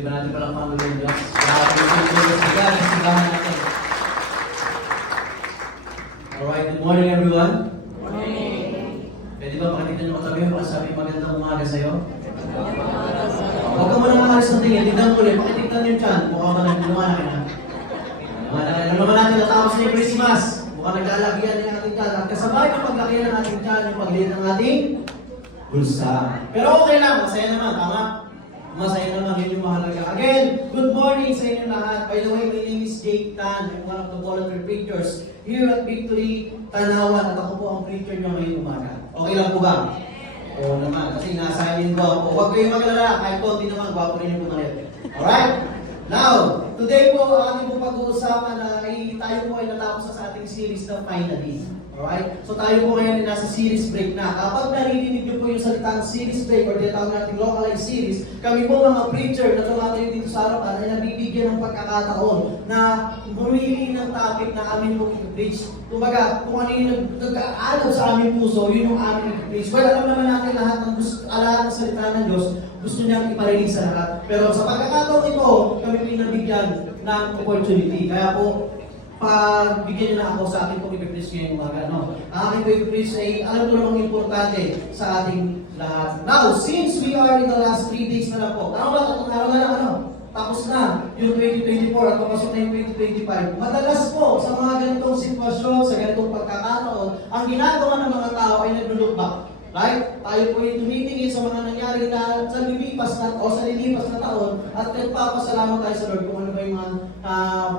Pwede ba natin palang pangulo yung Diyos? Alright, good morning everyone. Pwede ba pakita nyo katabi yung pasabi magandang umaga sa'yo? Huwag ka muna maalis ng tingin, tignan ko ulit, pakitignan nyo dyan. Mukha ba na lumanak na? Alam naman natin natapos na yung Christmas. Mukhang nag-aalagian ng ating dyan. At kasabay ng paglakihan ng ating dyan, yung pagliit ng ating bulsa. Pero okay lang, masaya naman, tama? Masaya naman, yun yung mahalaga. Again, good morning sa inyo lahat. By the way, my name is Jake Tan. I'm one of the volunteer preachers here at Victory, Tanawan. At ako po ang preacher nyo ngayong umaga. Okay lang po ba? Oo naman, kasi nasa-amin ko ako. Huwag kayong maglala, kahit konti naman, gwapo rin yung pumalit. Alright? Now, today po, ang ating pong pag-uusapan ay tayo po ay natapos sa ating series na Finally. Alright? So tayo po ngayon ay nasa series break na. Kapag naririnig niyo po yung salitang series break or tinatawag natin localized series, kami po mga preacher na tumatayo dito sa harapan ay nabibigyan ng pagkakataon na bumili ng topic na amin po i-preach. Kumbaga, kung ano yung nag-aalab sa aming puso, yun yung amin i-preach. Well, alam naman natin lahat ng lahat ng salita ng Diyos, gusto niyang iparinig sa lahat. Pero sa pagkakataon ito, kami po nabigyan ng opportunity. Kaya po, pagbigyan niyo na ako sa akin kung i-preach ngayong umaga. No? Ang aking po i-preach ay alam ko namang importante sa ating lahat. Now, since we are in the last 3 days na lang po, tama ba? Tatlong araw na lang, ano? Tapos na yung 2024 at papasok na yung 2025. Madalas po sa mga ganitong sitwasyon, sa ganitong pagkakataon, ang ginagawa ng mga tao ay nag-look back. Right? Tayo po ay tumitingin sa mga nangyari na sa lilipas na taon at nagpapasalamat tayo sa Lord kung ano ba yung mga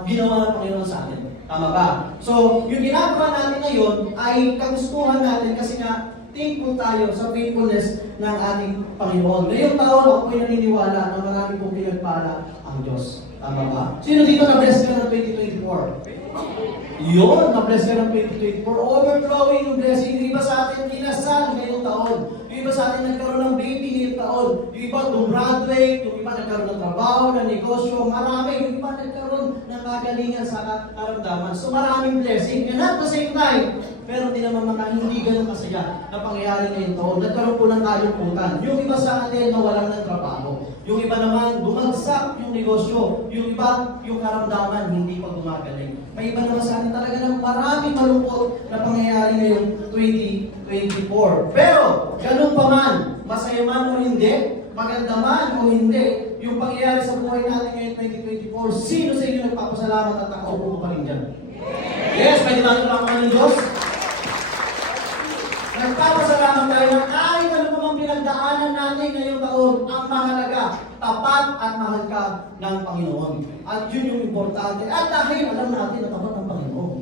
ginawa ng Panginoon sa atin. Tama ba? So, yung ginagawa natin ngayon ay kagustuhan natin kasi nga thankful tayo sa faithfulness ng ating Panginoon. Ngayong taon, ako ay naniniwala na marami pong pinagpala ang Diyos. Tama ba? Sino dito na-bless ka ng 2024? Yun, na-bless ka ng 2024. Overflowing yung blessing. Yung iba sa atin kinasal ngayong taon. Yung iba sa atin nagkaroon ng baby ngayong taon. Yung iba graduate, yung iba nagkaroon ng trabaho, ng negosyo, marami. Yung iba nagkaroon ng kagalingan sa karamdaman. So maraming blessing. And at the same time, pero hindi naman hindi ganun kasaya na pangyayari ngayong taon. Nagkaroon po ng kalungkutan. Yung iba sa atin nawalan ng trabaho. Yung iba naman, bumagsak yung negosyo. Yung iba, yung karamdaman, hindi pa gumagaling. May iba naman sa atin talaga ng maraming malungkot na pangyayari ngayong 2024. Pero, ganun pa man, masaya man o hindi, maganda man o hindi, yung pangyayari sa buhay natin ngayong 2024, sino sa inyo nagpapasalamat at nakaupo pa rin dyan? Yes, pwede ba natin lang ng Diyos? Nagpapasalamat tayo na kahit ano pa mang pinagdaanan natin ngayong taon, ang mahalaga, tapat at mahal ka ng Panginoon. At yun yung importante. At dahil alam natin na tapat ng Panginoon.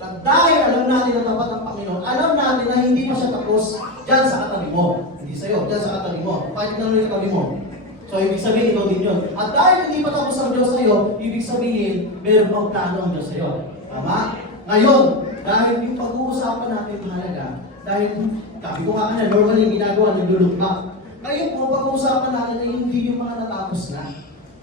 At dahil alam natin na tapat ng Panginoon, alam natin na hindi pa siya tapos dyan sa katabi mo. Hindi sa'yo, dyan sa katabi mo. Kahit na yung katabi mo. So, ibig sabihin, ikaw din yun. At dahil hindi pa tapos ang Diyos sa'yo, ibig sabihin, meron pang plano ang Diyos sa'yo. Tama? Ngayon, dahil yung pag-uusapan natin mahalaga, dahil, sabi ko nga na, normally ginagawa, nag-look back. Ngayon po, pag-uusapan natin ay hindi yung mga natapos na.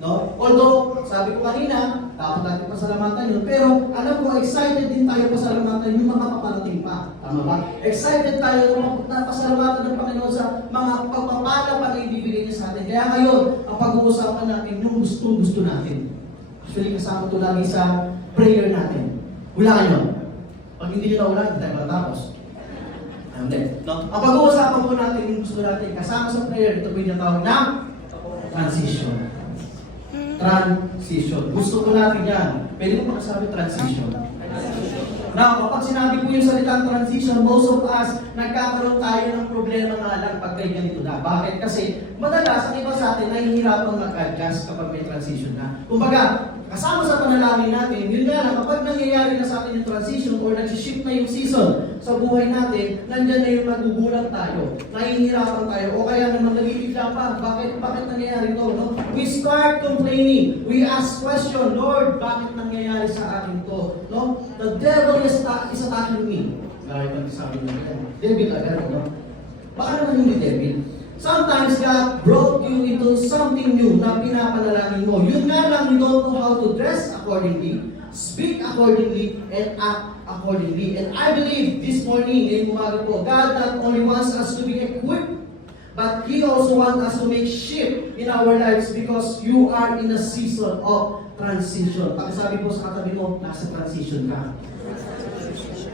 No? Although, sabi ko kanina, dapat natin pasalamatan yun, pero alam ko, excited din tayo pasalamatan yung mga paparating pa. Tama ba? Excited tayo na pasalamatan ng Panginoon sa mga pagpapala pa na ibibigay niya sa atin. Kaya ngayon, ang pag-uusapan natin, yung gusto natin. Actually, kasama ito lagi sa prayer natin. Hulaan nyo. Pag hindi nyo naulan, hindi tayo matapos. No? Ang pag-uusapan po natin, yung gusto natin, kasama sa prayer, ito po yung tawag na transition. Transition. Gusto ko natin yan. Pwede mo pakasabi transition. Now, kapag sinabi po yung salitang transition, most of us, nagkakaroon tayo ng problema nga lang pag may ganito na. Bakit? Kasi madalas, ang iba sa atin, nahihirapang mag-adjust kapag may transition na. Kumbaga, kasama sa panalangin natin, yun nga lang, kapag nangyayari na sa atin yung transition or nag-shift na yung season sa buhay natin, nandyan na yung nagugulat tayo, nahihirapan tayo, o kaya naman nagigigla pa, bakit nangyayari to? No? We start complaining, we ask question, Lord, bakit nangyayari sa akin to? No? The devil is attacking me. Gaya pag sabi nila, devil agad, no? Baka naman hindi devil. Sometimes God brought you into something new na pinapanalangin mo. Yun nga lang, you don't know how to dress accordingly, speak accordingly, and act accordingly. And I believe this morning, ngayong umaga po, God not only wants us to be equipped But He also wants us to make shift in our lives because you are in a season of transition. Pakisabi po sa katabi mo, nasa transition ka.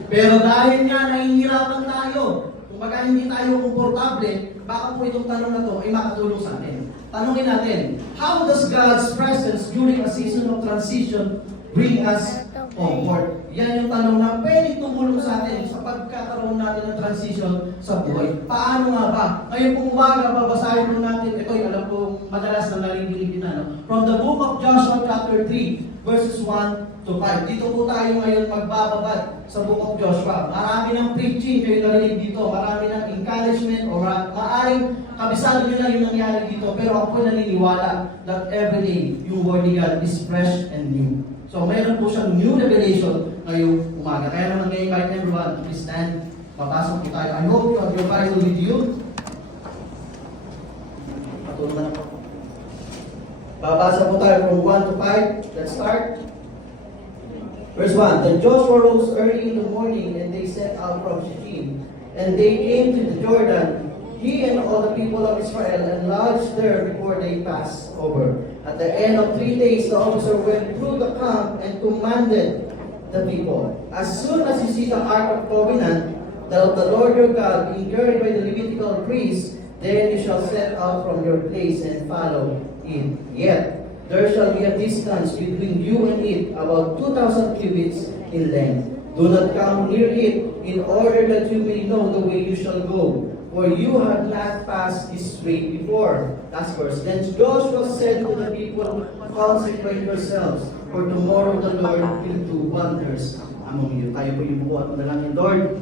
Pero dahil nga nahihirapan tayo, kumbaga hindi tayo komportable, baka po itong tanong na to ay makatulong sa atin. Tanungin natin, how does God's presence during a season of transition bring us comfort? Yan yung tanong na pwedeng tumulong sa atin sa pagkakaroon natin ng transition sa buhay. Paano nga ba? Ngayon pong umaga, babasahin po natin, ito yung alam ko madalas na narinig din na, no? From the book of Joshua chapter 3, verses 1 to 5. Dito po tayo ngayon magbababad sa book of Joshua. Marami ng preaching kayo narinig dito, marami ng encouragement, o maaaring kabisado nyo lang yung nangyari dito, pero ako po naniniwala that every day, yung word ni God is fresh and new. So, mayroon po siyang new revelation ngayong umaga. Kaya naman ngayon, invite everyone, please stand. Papasok po tayo. I hope you have your Bible with you. Patulungan na po. Babasa po tayo from 1 to 5. Let's start. Verse 1. Then Joshua rose early in the morning and they set out from Shittim. And they came to the Jordan, he and all the people of Israel, and lodged there before they passed over. At the end of 3 days, the officer went through the camp and commanded the people, as soon as you see the Ark of Covenant, that of the Lord your God, being carried by the Levitical priests, then you shall set out from your place and follow it. Yet there shall be a distance between you and it, about 2,000 cubits in length. Do not come near it, in order that you may know the way you shall go, for you have not passed this way before. Last verse. Then Joshua said to the people, consecrate yourselves, for tomorrow the Lord will do wonders among you. Tayo po yung buhat manalangin. Lord,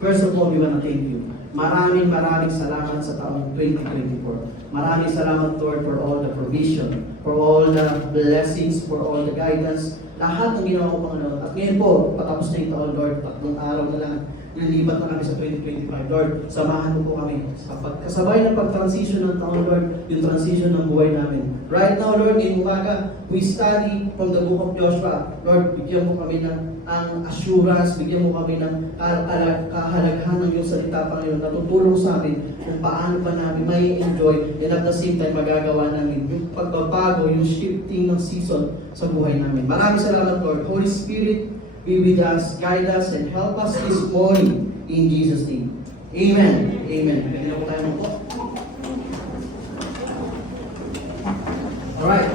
first of all, we want to thank you. Maraming salamat sa taong 2024. Maraming salamat, Lord, for all the provision, for all the blessings, for all the guidance, lahat ng ginawa ko, Panginoon. At ngayon po, patapos na yung taon, Lord, 3 araw na lang, lilipat na kami sa 2025. Lord, samahan mo po kami sa pagkasabay ng pag-transition ng taon, Lord, yung transition ng buhay namin. Right now, Lord, ngayong umaga, we study from the book of Joshua. Lord, bigyan mo kami ng ang assurance, bigyan mo kami ng kahalagahan ng iyong salita, Panginoon, na tutulong sa amin kung paano pa namin may enjoy and at the same time magagawa namin yung pagbabago, yung shifting ng season sa buhay namin. Maraming salamat, Lord. Holy Spirit, be with us, guide us, and help us this morning in Jesus' name. Amen. Amen. Pwede na po tayo po. Alright.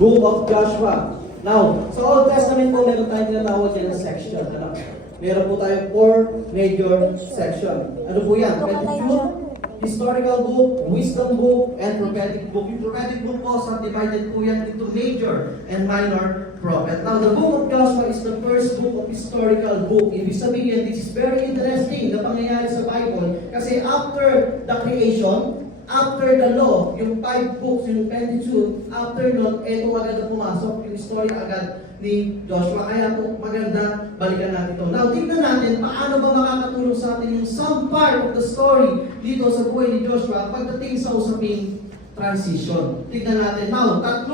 Book of Joshua. Now, sa Old Testament po, meron tayong tinatawag yan na section. Ano? Meron po tayong 4 major section. Ano po yan? Pentateuch, historical book, wisdom book, and prophetic book. Yung prophetic book po, subdivided po yan into major and minor prophet. Now, the book of Joshua is the first book of historical book. Ibig sabihin, this is very interesting na pangyayari sa Bible kasi after the creation, after the law, yung 5 books, yung Pentateuch, after nun, eto agad na pumasok, yung story agad ni Joshua. Kaya po, maganda, balikan natin ito. Now, tignan natin, paano ba makakatulong sa atin yung some part of the story dito sa buhay ni Joshua pagdating sa usaping transition. Tignan natin. Now, 3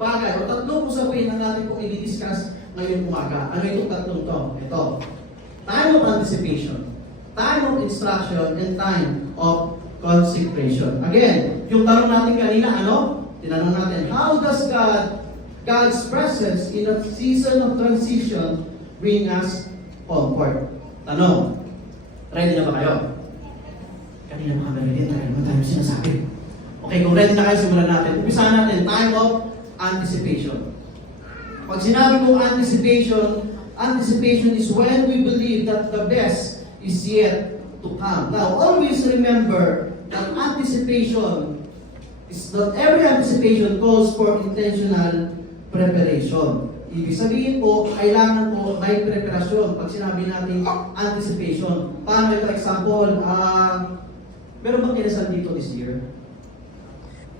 bagay, o 3 usapin na natin kung i-discuss ngayong umaga. Ano itong 3 to? Ito. Time of anticipation, time of instruction, and time of consecration. Again, yung tanong natin kanina, ano? Tinanong natin, how does God's presence in a season of transition bring us comfort? Tanong, ready na ba kayo? Kanina mga balagyan tayo, naman tayo sinasabi. Okay, kung ready na kayo, simulan natin. Umpisahan natin, time of anticipation. Pag sinabi kong anticipation is when we believe that the best is yet to come. Now, always remember that anticipation is not every anticipation calls for intentional preparation. Ibig sabihin po, kailangan po may preparasyon pag sinabi natin anticipation. Paano ito? Example, meron bang kinasal dito this year?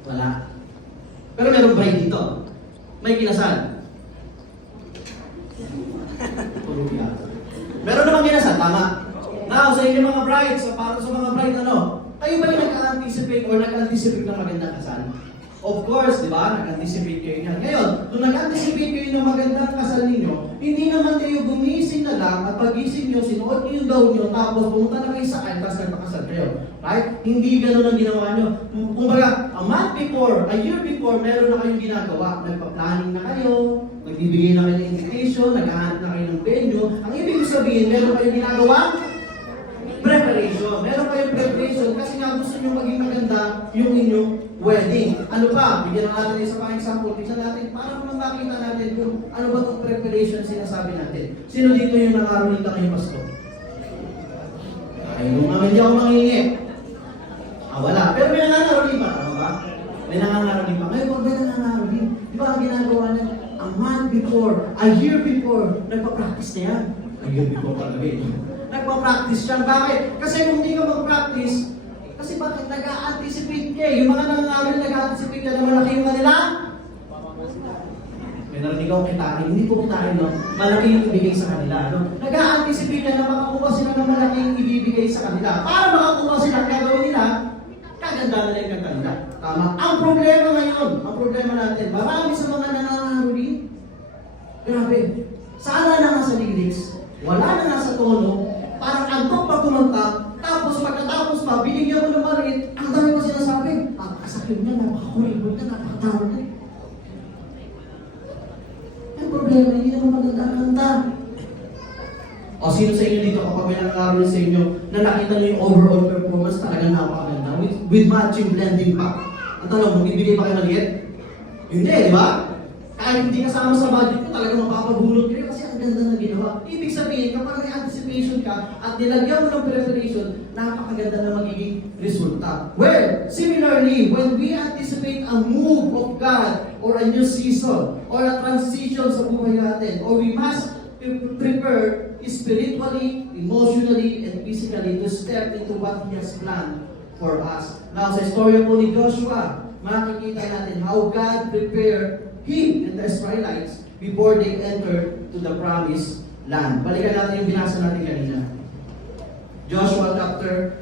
Wala. Pero meron bride dito. May kinasal. Meron namang kinasal, tama. Now, sa inyo mga brides, para sa mga bride, ano? Kayo ba yung nag-anticipate or nag-anticipate ng magandang kasal? Of course, di ba? Nag-anticipate kayo niyan. Ngayon, nung nag-anticipate kayo ng magandang kasal ninyo, hindi naman kayo gumising na lang at pagising nyo, sinuot nyo yung gown nyo, tapos pumunta na kayo sa altar, tapos nagpakasal kayo. Right? Hindi ganun ang ginawa nyo. Kumbaga, a month before, a year before, meron na kayong ginagawa. Nagpa-planning na kayo, nagbibigay na kayo ng invitation, naghahanap na kayo ng venue. Ang ibig sabihin, meron kayong ginagawa? Preparation. Meron kayong preparation kasi nga gusto nyo maging maganda yung inyong wedding. Ano pa? Bigyan na natin isa pang example. Tignan natin, para naman makita natin kung ano ba itong preparation sinasabi natin. Sino dito yung nangarulita kayo, Pastor? Ay, nung naman hindi ako mangingi. Wala. Pero may nangangaroling ba? Tama ba? May nangangaroling ba? Ngayon, huwag may nangangaroling. Di ba ang ginagawa niya? A month before, a year before, nagpa-practice na yan. A year before talaga eh. Nagpa-practice siya. Bakit? Kasi kung hindi ka mag-practice, kasi bakit nag-a-anticipate niya eh. Yung mga nangangaroling nag-a-anticipate ka na malaki yung kanila. May narinig akong kitain. Hindi po kitain, no? Malaki yung ibigay sa kanila, no? Nag-a-anticipate ka na makakuha sila ng malaki yung ibibigay sa kanila. Para makakuha sila, gagawin nila, kaganda na yung kanta nila. Tama? Ang problema ngayon, ang problema natin, marami sa mga nangangaruli. Grabe. Sana na nga sa lyrics, wala na nga sa tono, parang antok pa kumanta, tapos pagkatapos pa, binigyan mo ng marit, ang dami pa sinasabi, napakasakit niya, napakakulibot niya, napakatawa niya. Ang problema, hindi naman maganda ang kanta. O sino sa inyo dito kapag may nangangaruli sa inyo na nakita nyo yung overall performance talagang napakaganda with matching blending pa. Ang tanong, magbibigay pa kayo maliit? Hindi, di ba? Kahit hindi kasama sa budget ko, talagang mapapabulot kayo kasi ang ganda na ginawa. Ibig sabihin, kapag may anticipation ka at nilagyan mo ng preparation, napakaganda na magiging resulta. Well, similarly, when we anticipate a move of God or a new season or a transition sa buhay natin, or we must prepare spiritually, emotionally, and physically to step into what He has planned for us. Now, sa istorya po ni Joshua, makikita natin how God prepared him and the Israelites before they entered to the promised land. Balikan natin yung binasa natin kanina. Joshua chapter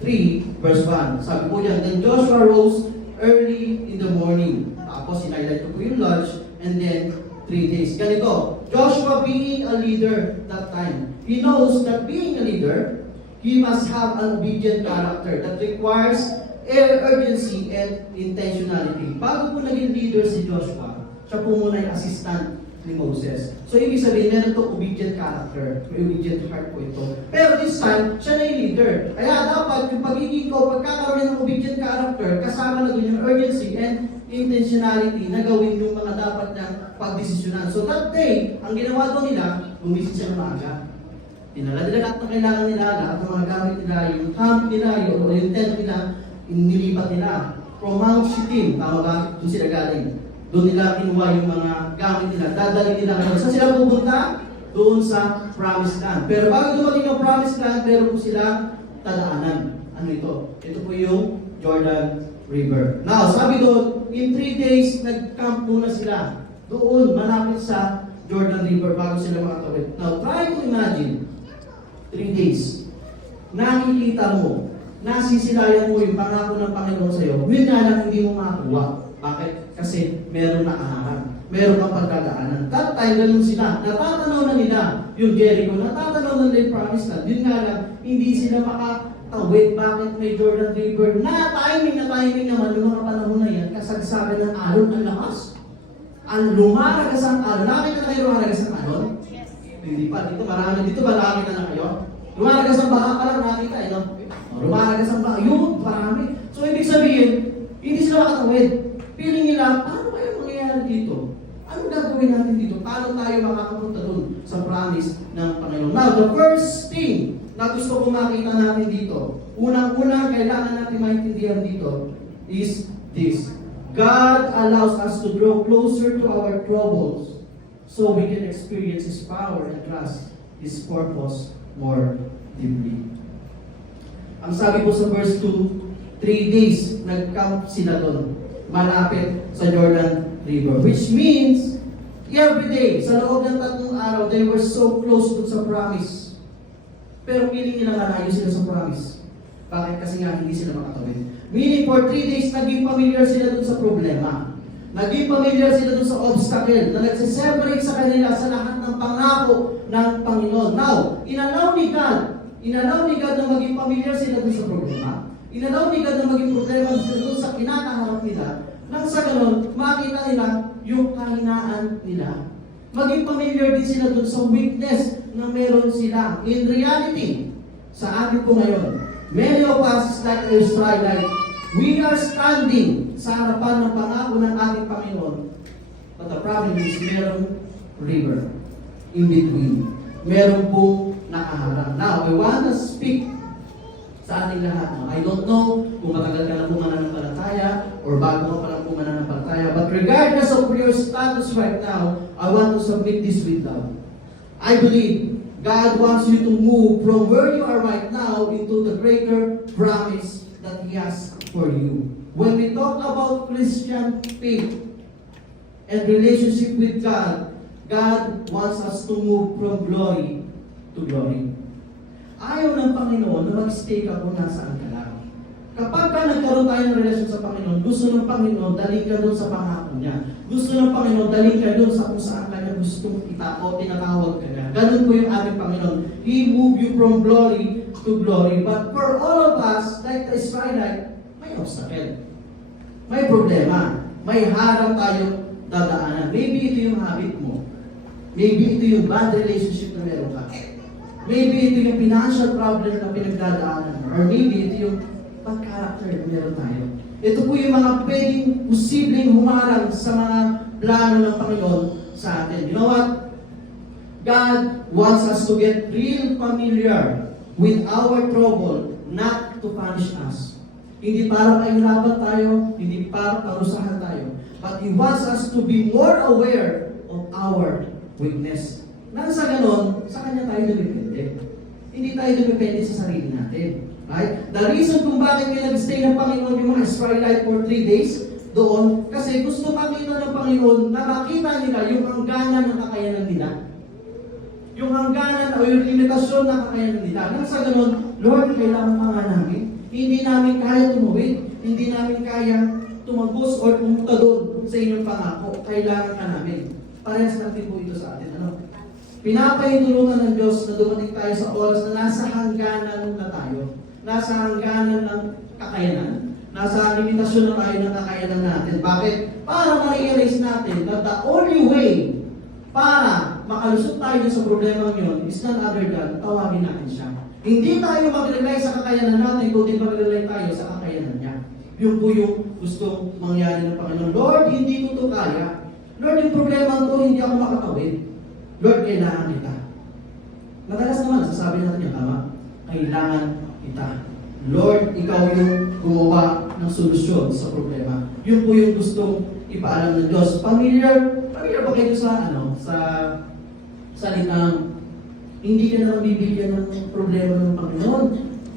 3, verse 1. Sabi po yan, then Joshua rose early in the morning. Tapos sinailat ko po yung lunch, and then 3 days. Ganito, Joshua being a leader that time, he knows that being a leader, he must have an obedient character that requires urgency and intentionality. Bago po naging leader si Joshua, siya po muna yung assistant ni Moses. So, ibig sabihin, meron itong obedient character. May obedient heart po ito. Pero this time, siya na yung leader. Kaya dapat yung pagiging ko, pagkakaroon ng obedient character, kasama na doon yung urgency and intentionality na gawin yung mga dapat na pagdesisyonan. So that day, ang ginawa doon nila, gumising siya ng maaga. Tinala nila lahat ng kailangan nila, lahat ng mga gamit nila, yung camp nila, yung tent nila, inilipat nila. From Mount Shittim, tama ba? Doon sila galing. Doon nila kinuha yung mga gamit nila. Dadalhin nila ngayon. Saan sila pupunta? Doon sa Promised Land. Pero bago dumating yung Promised Land, meron po sila tadaanan. Ano ito? Ito po yung Jordan River. Now, sabi doon, in 3 days, nag-camp muna sila. Doon, malapit sa Jordan River bago sila makatawid. Now, try to imagine, 3 days, nakikita mo, nasisilayan mo yung pangako ng Panginoon sa iyo, yun nga lang hindi mo makakuha. Bakit? Kasi meron na kaharap. Meron kang pagkadaanan. That time, ganun sila. Natatanaw na nila yung Jericho. Natatanaw na nila yung Promised Land. Yun nga lang, hindi sila makatawid. Bakit may Jordan River? Na timing naman yung mga panahon na yan, kasagsagan ng alon ang lakas. Ang lumaragas ang alon. Nakita na kayo lumaragas ang alon? Yes. Hindi pa. Dito marami. Dito ba nakita na kayo? Lumaragas ang baka ka lang nakita. Eh, no? Lumaragas ang baka. Yun, marami. So, ibig sabihin, hindi sila makatawid. Feeling nila, paano kayo mangyayari dito? Ano gagawin natin dito? Paano tayo makakapunta doon sa promise ng Panginoon? Now, the first thing na gusto ko makita natin dito, unang-unang kailangan natin maintindihan dito is this. God allows us to draw closer to our troubles so we can experience His power and trust His purpose more deeply. Ang sabi po sa verse 2, 3 days nag-camp sila doon, malapit sa Jordan River. Which means, every day, sa loob ng 3 araw, they were so close to sa promise. Pero feeling nila malayo sila sa promise. Bakit? Kasi nga hindi sila makatawid. Meaning, for 3 days, naging familiar sila dun sa problema. Naging familiar sila dun sa obstacle na nagsiseparate sa kanila sa lahat ng pangako ng Panginoon. Now, inalaw ni God, Inalaw ni God na maging familiar sila dun sa problema. Inalaw ni God na maging problema sila dun sa kinakaharap nila. Nang sa ganun, makita nila yung kahinaan nila. Maging familiar din sila dun sa weakness na meron sila. In reality, sa atin po ngayon, many of us, like Israelite, we are standing sa harapan ng pangako ng ating Panginoon. But the problem is, meron river in between. Meron pong nakaharap. Now, I want to speak sa ating lahat. I don't know kung matagal ka na po mananampalataya or bago ka pa lang po mananampalataya. But regardless of your status right now, I want to submit this with love. I believe God wants you to move from where you are right now into the greater promise that He has for you. When we talk about Christian faith and relationship with God, God wants us to move from glory to glory. Ayaw ng Panginoon na mag-stay ka kung nasaan ka lang. Kapag ka nagkaroon tayo ng relasyon sa Panginoon, gusto ng Panginoon, dalhin ka doon sa pangako niya. Gusto ng Panginoon, dalhin ka doon sa kung saan ka niya gustong o tinatawag ka niya. Ganun po yung ating Panginoon. He moved you from glory to glory. But for all of us, like the Israelite, may obstacle. May problema. May harang tayong dadaanan. Maybe ito yung habit mo. Maybe ito yung bad relationship na meron ka. Maybe ito yung financial problem na pinagdadaanan. Or maybe ito yung bad character na meron tayo. Ito po yung mga pwedeng posibleng humarang sa mga plano ng Panginoon sa atin. You know what? God wants us to get real familiar with our trouble, not to punish us. Hindi para mahirapan tayo, hindi para parusahan tayo. But He wants us to be more aware of our weakness. Nang sa ganon, sa Kanya tayo dumipende. Hindi tayo dumipende sa sarili natin. Right? The reason kung bakit may nag-stay ng Panginoon yung mga Israelite for 3 days doon, kasi gusto makita ng Panginoon na makita nila yung hangganan ng kakayanan nila. Yung hangganan o yung limitasyon ng kakayanan nila. Nang sa ganon, Lord, kailangan ka nga namin. Hindi namin kaya tumuwid. Hindi namin kaya tumagos o pumunta doon sa inyong pangako. Kailangan ka namin. Parehas natin po ito sa atin. Ano? Pinapahintulungan ng Diyos na dumating tayo sa oras na nasa hangganan na tayo. Nasa hangganan ng kakayanan. Nasa limitasyon na tayo ng kakayanan natin. Bakit? Para ma-realize natin na the only way para makalusot tayo sa problema yun is none other than tawagin natin siya. Hindi tayo mag-rely sa kakayanan natin, kundi mag-rely tayo sa kakayanan niya. Yun po yung gustong mangyari ng Panginoon. Lord, hindi ko ito kaya. Lord, yung problema ko, hindi ako makatawid. Lord, kailangan kita. Madalas naman, nasasabi natin yung tama. Kailangan kita. Lord, ikaw yung gumawa ng solusyon sa problema. Yun po yung gustong ipaalam ng Diyos. Familiar ba kayo sa salitang hindi ka na mabibigyan ng problema ng Panginoon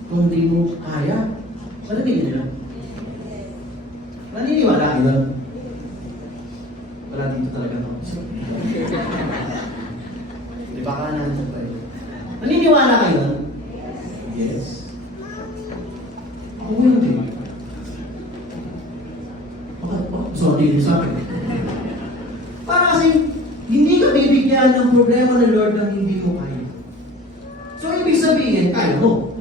kung hindi mo kaya? Marinig niyo yun? Naniniwala kayo? Wala dito talaga no? Di ba kanan sa tayo? Naniniwala kayo? Yes. Ako hindi. Sorry, sa akin. Para kasi hindi ka bibigyan ng problema ng Lord ng hindi mo kaya. So, ibig sabihin, kaya mo.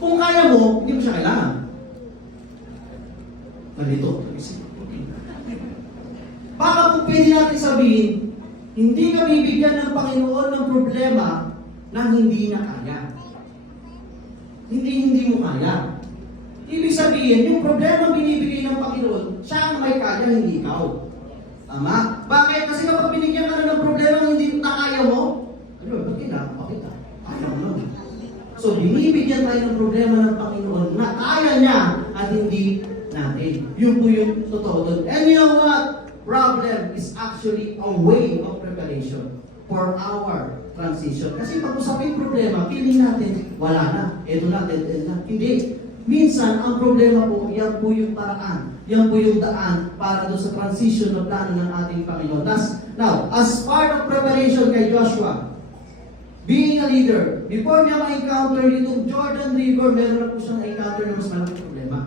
Kung kaya mo, hindi mo siya kailangan. Ganito. Baka kung pwede natin sabihin, hindi ka bibigyan ng Panginoon ng problema na hindi na kaya. Hindi mo kaya. Ibig sabihin, yung problema binibigay ng Panginoon, siya ang may kaya, hindi ikaw. Tama? Bakit? Kasi kapag binigyan ka na ng problema hindi na kaya mo, ano, ba't kailangan pa kita? Ayaw mo. So, binibigyan tayo ng problema ng Panginoon na kaya niya at hindi natin. Yun po yung totoo doon. And you know what? Problem is actually a way of preparation for our transition. Kasi pag usapin problema, feeling natin, wala na. Ito na, dead na. Hindi. Minsan, ang problema po, yan po yung paraan. Yan po yung daan para doon sa transition na plano ng ating Panginoon. Now, as part of preparation kay Joshua, being a leader, before niya ma-encounter itong Jordan River, meron na po siyang na-encounter na mas malaking problema.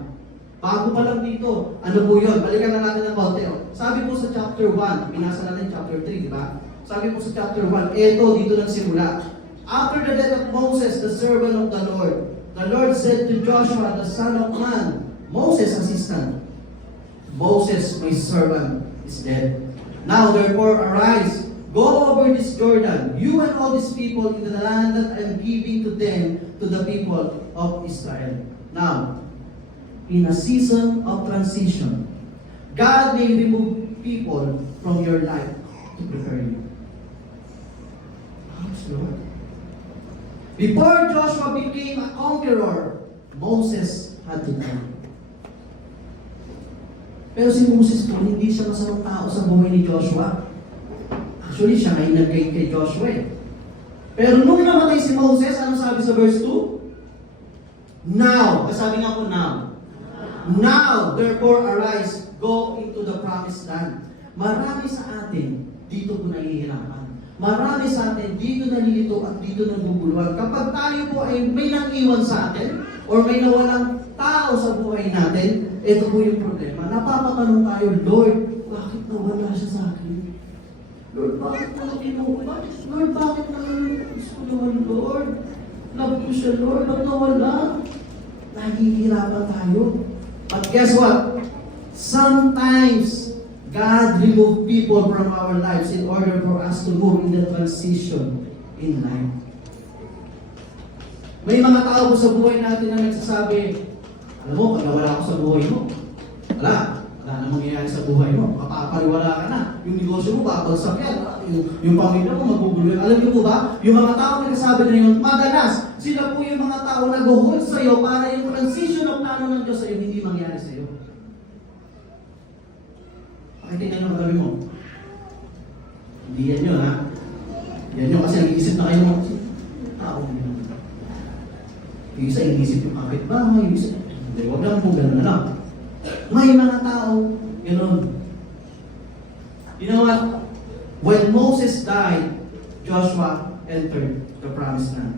Bago pa lang dito, ano po yun? Balikan na natin ng konti. Sabi po sa chapter 1, binasa natin chapter 3, di ba? Sabi po sa chapter 1, eto, dito nagsimula. After the death of Moses, the servant of the Lord said to Joshua, the son of man, Moses' assistant, Moses, my servant, is dead. Now therefore arise, go over this Jordan, you and all these people, into the land that I am giving to them, to the people of Israel. Now, in a season of transition, God may remove people from your life to prepare you. Ouch, Lord. Before Joshua became a conqueror, Moses had to die. Pero si Moses po, hindi siya masamang tao sa buhay ni Joshua. Actually, siya nga yung nag-guide kay Joshua eh. Pero nung namatay si Moses, ano sabi sa verse 2? Now, sabi nga po now. Now, therefore arise, go into the promised land. Marami sa atin, dito po nahihirapan. Marami sa atin, dito nalilito at dito naguguluhan. Kapag tayo po ay may nang-iwan sa atin, or may nawalang tao sa buhay natin, ito po yung problema. Napapatanong tayo, Lord, bakit nawala siya sa akin? Lord, bakit na kinuha? Lord, bakit na gusto naman, Lord? Love ko siya, Lord, bakit nawala? Nahihirapan tayo. But guess what? Sometimes, God remove people from our lives in order for us to move in the transition in life. May mga tao sa buhay natin na nagsasabi, alam mo, pag nawala ako sa buhay mo, wala na mangyayari sa buhay mo. Papapaliwala ka na. Yung negosyo mo, babagsak yan. Yung pamilya mo, magugulo. Alam niyo po ba, yung mga tao na nagsasabi na yun, madalas, sila po yung mga tao na nag-hold sa'yo para yung transition of plano ng Diyos sa'yo hindi mangyari sa'yo. Pakitingnan mo kami mo. Hindi yan yun, ha? Yan yun kasi nag-iisip na kayo mo. Tao mo yun. Yung isa, inisip yung kapitbahay. Yung isa, hindi, huwag lang po, gano'n na lang. May mga tao, gano'n. You know what? When Moses died, Joshua entered the promised land.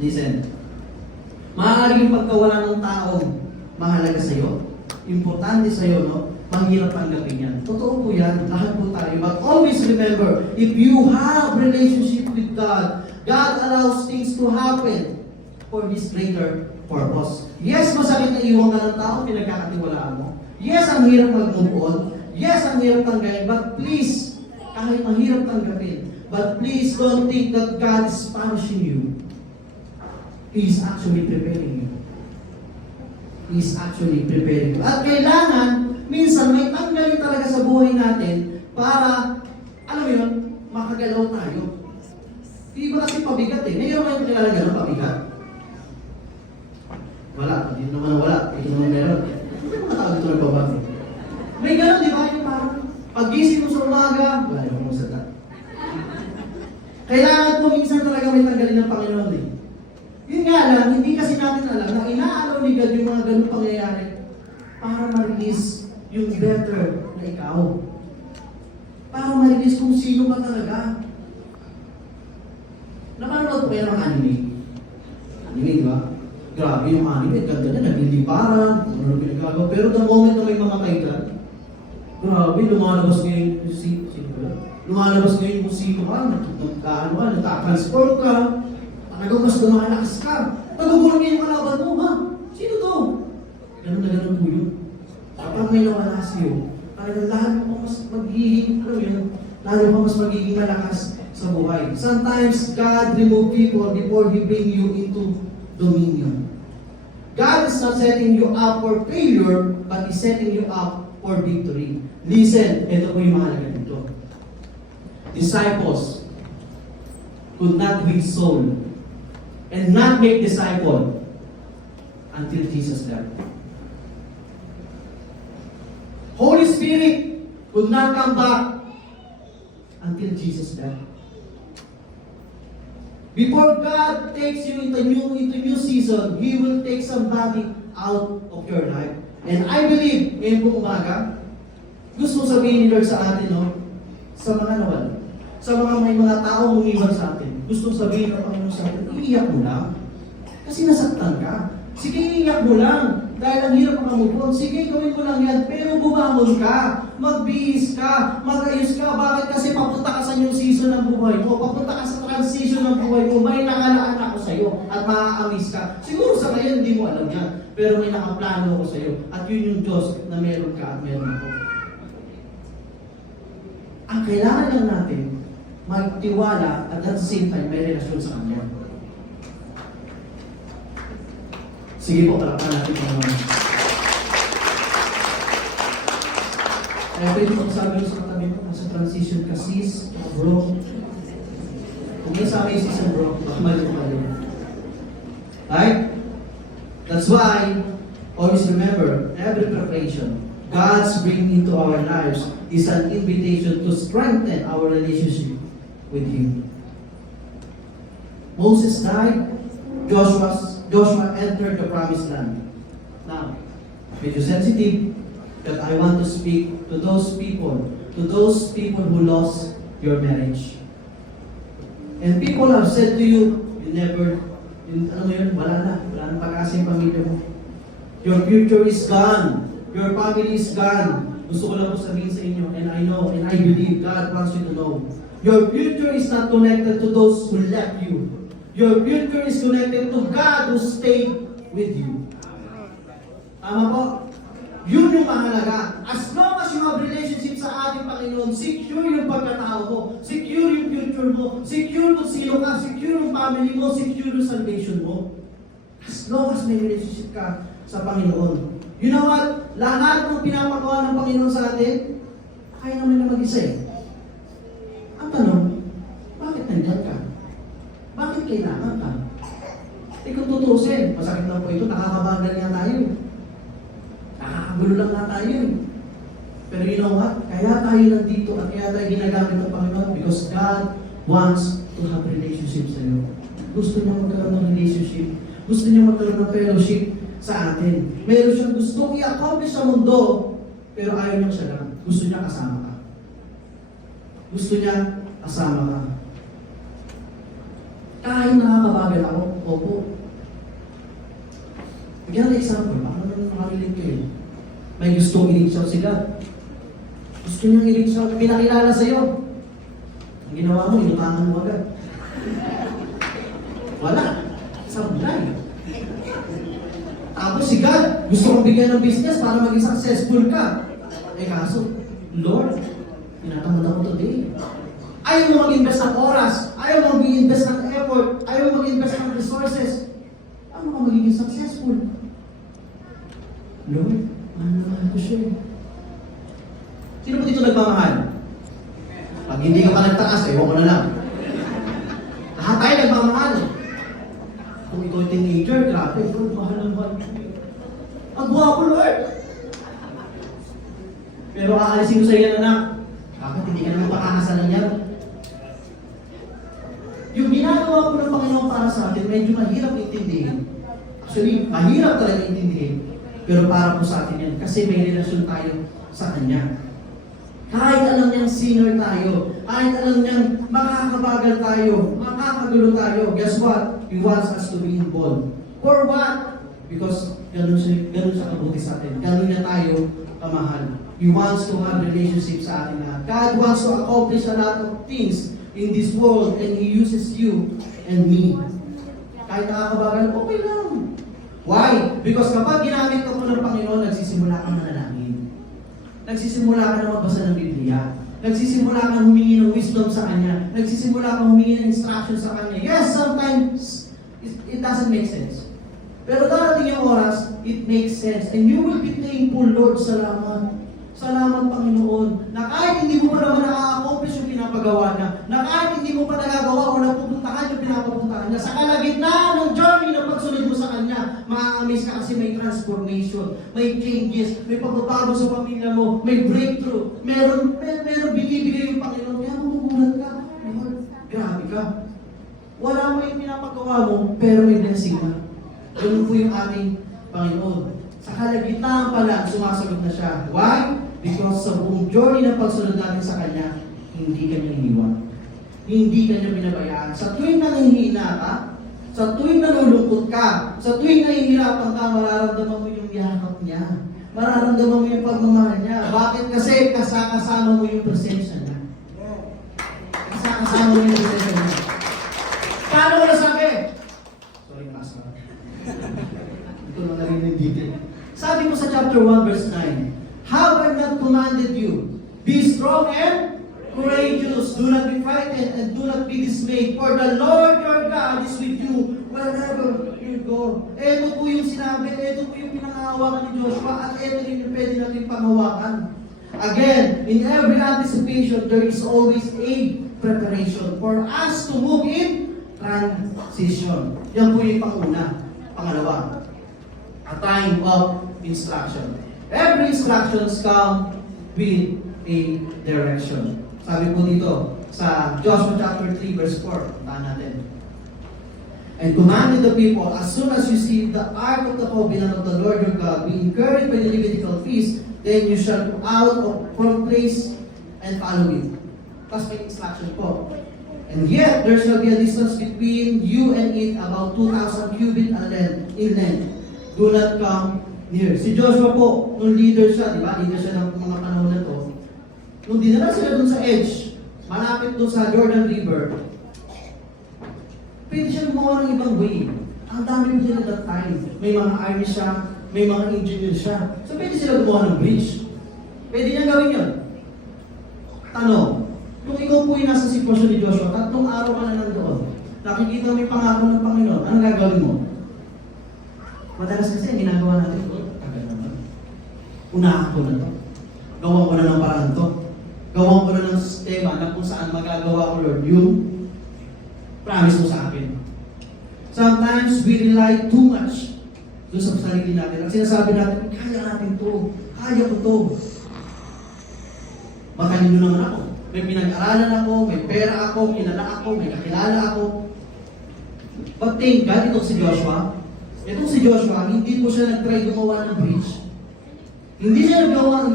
Listen. Maaaring pagkawala ng taong mahalaga sa'yo, importante sa'yo, no? Mahirap tanggapin yan. Totoo po yan, lahat po tayo. But always remember, if you have relationship with God, God allows things to happen for His greater purpose. Yes, masakit na iwan ka ng tao, pinagkakatiwalaan mo. Yes, ang hirap mag-move on. Yes, ang hirap tanggapin. But please, kahit mahirap tanggapin, but please don't think that God is punishing you. He is actually preparing you. He is actually preparing you. At kailangan, minsan may tanggalin talaga sa buhay natin para, alam mo yun, makagalaw tayo. Hindi ba kasi pabigat eh? Ngayon kayo kilala gano'n pabigat? Wala, hindi naman wala. Ito naman meron. Hindi mo natawag ito ng babae. May gano'n, di ba? Yung parang pag-gising mo sa umaga, wala yung musata. Kailangan po minsan talaga may tanggalin ng Panginoon eh. Yun nga lang, hindi kasi natin alam na inaalaw ni God yung mga ganun pangyayari para ma-release yung better na ikaw. Para ma-release kung sino ka talaga. Napanood ko kayo ng anime? Anime, di ba? Grabe yung anime, ganda na, nagliliparan, ano pinagagawa. Pero the moment na may mamatay ka, grabe, lumalabas ngayon yung lumalabas ngayon yung sino ka, nagka-transform ka, talagang mas lumalakas ka. Nagugulang ngayon yung kalaban mo, ha? Sino to? Ganun na ganun po yun. Kapag may nawala sa'yo, talagang lahat mo mas magiging, ano yun, lalo pa mas magiging malakas sa buhay. Sometimes, God remove people before He bring you into dominion. God is not setting you up for failure, but He's setting you up for victory. Listen, ito po yung mahalaga dito. Disciples could not win soul and not make disciple until Jesus left. Holy Spirit could not come back until Jesus left. Before God takes you into new season, He will take somebody out of your life. And I believe, ngayon po umaga, gusto sabihin ni Lord sa atin, no? Sa mga nawala, sa mga may mga taong umiwan sa atin, gusto sabihin ng Panginoon sa atin, iiyak mo lang. Kasi nasaktan ka. Sige, iiyak mo lang. dahil ang hirap makamove on. Sige, gawin mo lang yan, pero bumangon ka, magbihis ka, magayos ka. Bakit? Kasi papunta ka sa new season ng buhay mo, papunta ka sa transition ng buhay mo, may nakalaan ako sa'yo at maa-amaze ka. Siguro sa ngayon hindi mo alam yan, pero may nakaplano ako sa'yo at yun yung Diyos na meron ka at meron ako. Ang kailangan lang natin, magtiwala at at the same time may relasyon sa Kanya. Sige po, palakpan natin po naman. Kaya pwede ko sabi sa katabi ko, sa transition ka, sis, bro. Kung may sabi yung sis and bro, mali ko kayo. Right? That's why, always remember, every preparation God's bringing into our lives is an invitation to strengthen our relationship with Him. Moses died, Joshua entered the promised land. Now, medyo sensitive, that I want to speak to those people who lost your marriage. And people have said to you, wala nang pag-asa yung pamilya mo. Your future is gone. Your family is gone. Gusto ko lang po sabihin sa inyo, and I know, and I believe God wants you to know. Your future is not connected to those who left you. Your future is connected to God who stayed with you. Tama po? Yun yung mahalaga. As long as you have relationship sa ating Panginoon, secure yung pagkatao mo, secure yung future mo, secure kung sino ka, secure yung family mo, secure yung salvation mo. As long as may relationship ka sa Panginoon. You know what? Lahat ng pinapagawa ng Panginoon sa atin, kaya naman na mag-isa eh. Ang tanong, bakit nandiyan ka? Bakit kailangan ka? Eh kung tutusin, masakit lang po ito, nakakabagal nga tayo. Nakakagulo lang nga tayo. Pero you know what? Kaya tayo nandito at kaya tayo ginagamit ng Panginoon because God wants to have relationship sa iyo. Gusto niya magkaroon ng relationship. Gusto niya magkaroon ng fellowship sa atin. Meron siyang gustong i-accomplish sa mundo, pero ayaw niya siya lang. Gusto niya kasama ka. Gusto niya kasama ka. Kahit nakakabagal ako, opo. Bigyan ng example, baka naman makarinig kayo. May gustong i-reach out si God. Gusto niyang i-reach out, pinakilala sa'yo. Ang ginawa mo, inutangan mo agad. Wala. Sablay. Tapos si God, gusto kong bigyan ng business para maging successful ka. Eh kaso, Lord, tinatamad ako today. Ayaw mo mag-invest ng oras, ayaw mo mag-invest ng effort, ayaw mo mag-invest ng resources. Ano ka magiging successful? Lord, mahal ko siya. Sino po dito nagmamahal? Pag hindi ka pa nagtaas, ewan ko na lang. Lahat tayo nagmamahal. Kung ikaw yung teenager, grabe, Lord, mahal ang mahal. Ang guwapo, Lord! Pero aalisin ko sa iyo, anak. Bakit hindi ka naman pakakasalan yan? Yung ginagawa ko ng Panginoon para sa atin, medyo mahirap intindihin. Actually, mahirap talaga intindihin. Pero para po sa atin yan, kasi may relasyon tayo sa Kanya. Kahit alam niyang sinner tayo, kahit alam niyang makakabagal tayo, makakagulo tayo, guess what? He wants us to be involved. For what? Because ganun siya kabuti sa atin. Ganun niya tayo kamahal. He wants to have relationship sa atin lahat. God wants to accomplish a lot of things in this world and He uses you and me. Kahit nakakabagal, okay lang. Why? Because kapag ginamit ka po ng Panginoon, nagsisimula ka manalangin. Nagsisimula ka na magbasa ng Biblia. Nagsisimula ka humingi ng wisdom sa Kanya. Nagsisimula ka humingi ng instruction sa Kanya. Yes, sometimes it doesn't make sense. Pero darating yung oras, it makes sense. And you will be thankful, Lord, salamat. Salamat, Panginoon, na kahit hindi mo pa naman nakaka-accomplish yung pinapagawa niya, na kahit hindi mo pa nagagawa o napupuntahan yung pinapapuntahan niya, sa kalagitnaan ng journey na pagsunod mo sa Kanya, ma-amaze ka kasi may transformation, may changes, may pagbabago sa pamilya mo, may breakthrough, meron binibigay yung Panginoon, kaya magugulat ka, Lord, grabe ka. Wala mo yung pinapagawa mo, pero may blessing ka. Ganun po yung ating Panginoon. Sa kalagitnaan pala, sumasagot na siya. Why? Because sa buong journey ng pagsunod natin sa Kanya, hindi Kanya iniwan. Hindi Kanya binabayaan. Sa tuwing nanghihina ka, Sa tuwing nalulungkot ka, sa tuwing nahihirapan ka, mararamdaman mo yung yakap niya. Mararamdaman mo yung pagmamahal niya. Bakit? Kasi kasama mo yung presensya niya. Kasama mo yung presensya niya. Paano ko nasabi? Sorry, Master. Ito na narinig dito. Sabi mo sa chapter 1, verse 9, Have I not commanded you? Be strong and courageous. Do not be frightened and do not be dismayed. For the Lord your God is with you wherever you go. Ito po yung sinabi, ito po yung pinangahawakan ni Joshua at ito rin yung pwede natin panghawakan. Again, in every anticipation, there is always a preparation for us to move in transition. Yan po yung panguna. Pangalawa, a time of instruction. Every instructions come with a direction. Sabi po dito sa Joshua chapter 3 verse 4, tahan natin. And commanded the people, as soon as you see the ark of the covenant of the Lord your God being carried by the Levitical feast, then you shall go out from place and follow it. Tapos may instruction po. And yet, there shall be a distance between you and it about 2,000 cubit in length. Do not come near. Si Joshua po, nung leader siya, di ba? Leader siya ng mga panahon na to. Nung dinala sila dun sa edge, malapit dun sa Jordan River, pwede siya gumawa ng ibang way. Ang dami po nila that time. May mga army siya, may mga engineer siya. So pwede sila gumawa ng bridge. Pwede niya gawin yun. Tanong, kung ikaw po yung nasa sitwasyon ni Joshua, 3 araw ka na nandoon, nakikita mo yung pangako ng Panginoon, anong gagawin mo? Madalas kasi ang ginagawa natin, agad naman. Unahan ko na to. Gawan ko na ng paraan to. Gawan ko na ng sistema na kung saan magagawa ko, Lord, yung promise mo sa akin. Sometimes we rely too much doon sa sarili natin. At sinasabi natin, kaya natin to. Kaya ko to. Matalino naman ako. May pinag-aralan ako, may pera ako, kilala ako, may kakilala ako. But thank God, itong si Joshua, hindi po siya nag-try gumawa ng bridge. Hindi siya gumawa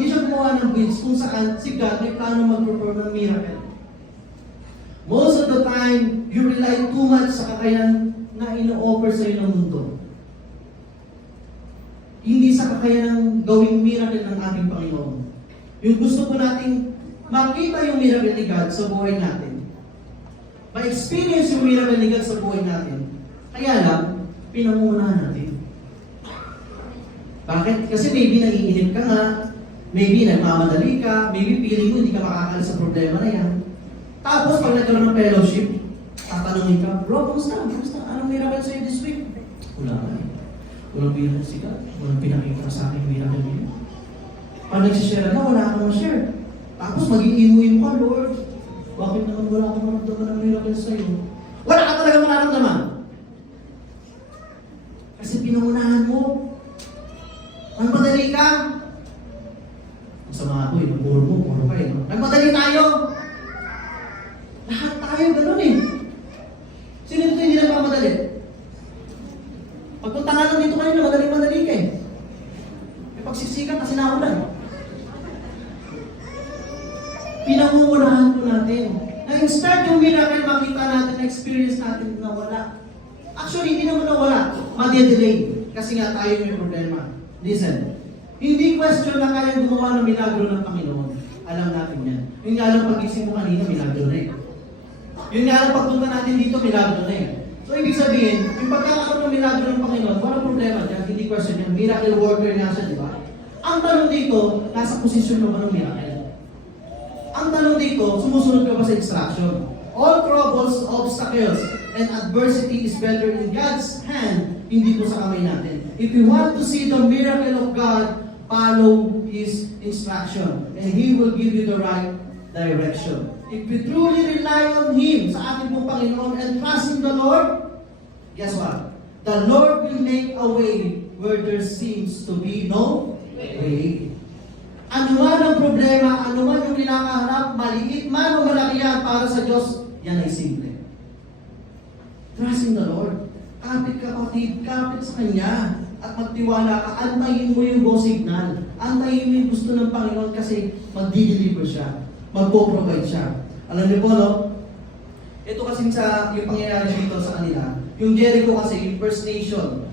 ng bridge kung saan si God may plano mag-perform ng miracle. Most of the time, you rely too much sa kakayahan na ino-offer sa iyo ng mundo. Hindi sa kakayahan gawing miracle ng ating Panginoon. Yung gusto po nating makita yung miracle ni God sa buhay natin. Ma-experience yung miracle ni God sa buhay natin. Kaya lang, pinangunahan natin. Bakit? Kasi maybe naiinip ka nga, maybe nagmamadali ka, maybe feeling mo hindi ka makakalis sa problema na yan. Tapos pag nagkaroon ng fellowship, tatanungin ka, bro, kumusta? Anong miracle sa'yo this week? Wala nga eh. Walang miracle si God. Walang pinakita sa akin miracle niya. Pag nagsishare na, wala kang ma-share. Tapos mag-iimuin ka, Lord. Bakit naman wala akong maramdaman ng miracle sa'yo? Wala ka talaga mararamdaman. Kasi pinangunahan mo. Nagmadali ka. Masama ako eh, puro ka eh. Nagmadali tayo. Lahat tayo ganun eh. Sino dito hindi nagmamadali? Pagpunta nga lang dito kanina, madali ka eh. May pagsisikan kasi naulan. Pinangungunahan po natin. Na-start yung miracle, makita natin, na-experience natin na wala. Actually, hindi naman na wala. Madi-delay. Kasi nga tayo may problema. Listen. Hindi question na kayang gumawa ng milagro ng Panginoon. Alam natin yan. Yung nga lang pag-isip mo kanina, milagro na eh. Yung nga lang pagpunta natin dito, milagro na eh. So, ibig sabihin, yung pagkakaroon ng milagro ng Panginoon, walang problema dyan. Hindi question yan. Miracle worker nga siya, di ba? Ang tanong dito, nasa posisyon mo ba ng miracle? Ang tanong dito, sumusunod ka ba sa instruction? All troubles, obstacles, and adversity is better in God's hand, hindi po sa kamay natin. If you want to see the miracle of God, follow His instruction, and He will give you the right direction. If you truly rely on Him, sa ating pong Panginoon, and trust in the Lord, guess what? The Lord will make a way where there seems to be no way. Ano man ang problema, ano man yung kinakaharap, maliit man o malaki yan para sa Diyos, yan ay simple. Trust in the Lord. Kapit kapatid, kapit sa Kanya. At magtiwala ka, antayin mo yung go signal. Antayin mo yung gusto ng Panginoon kasi mag-deliver siya. Magpo-provide siya. Alam niyo po, no? Ito kasing sa yung pangyayari dito sa kanila, Yung Jericho kasi, yung First Nation,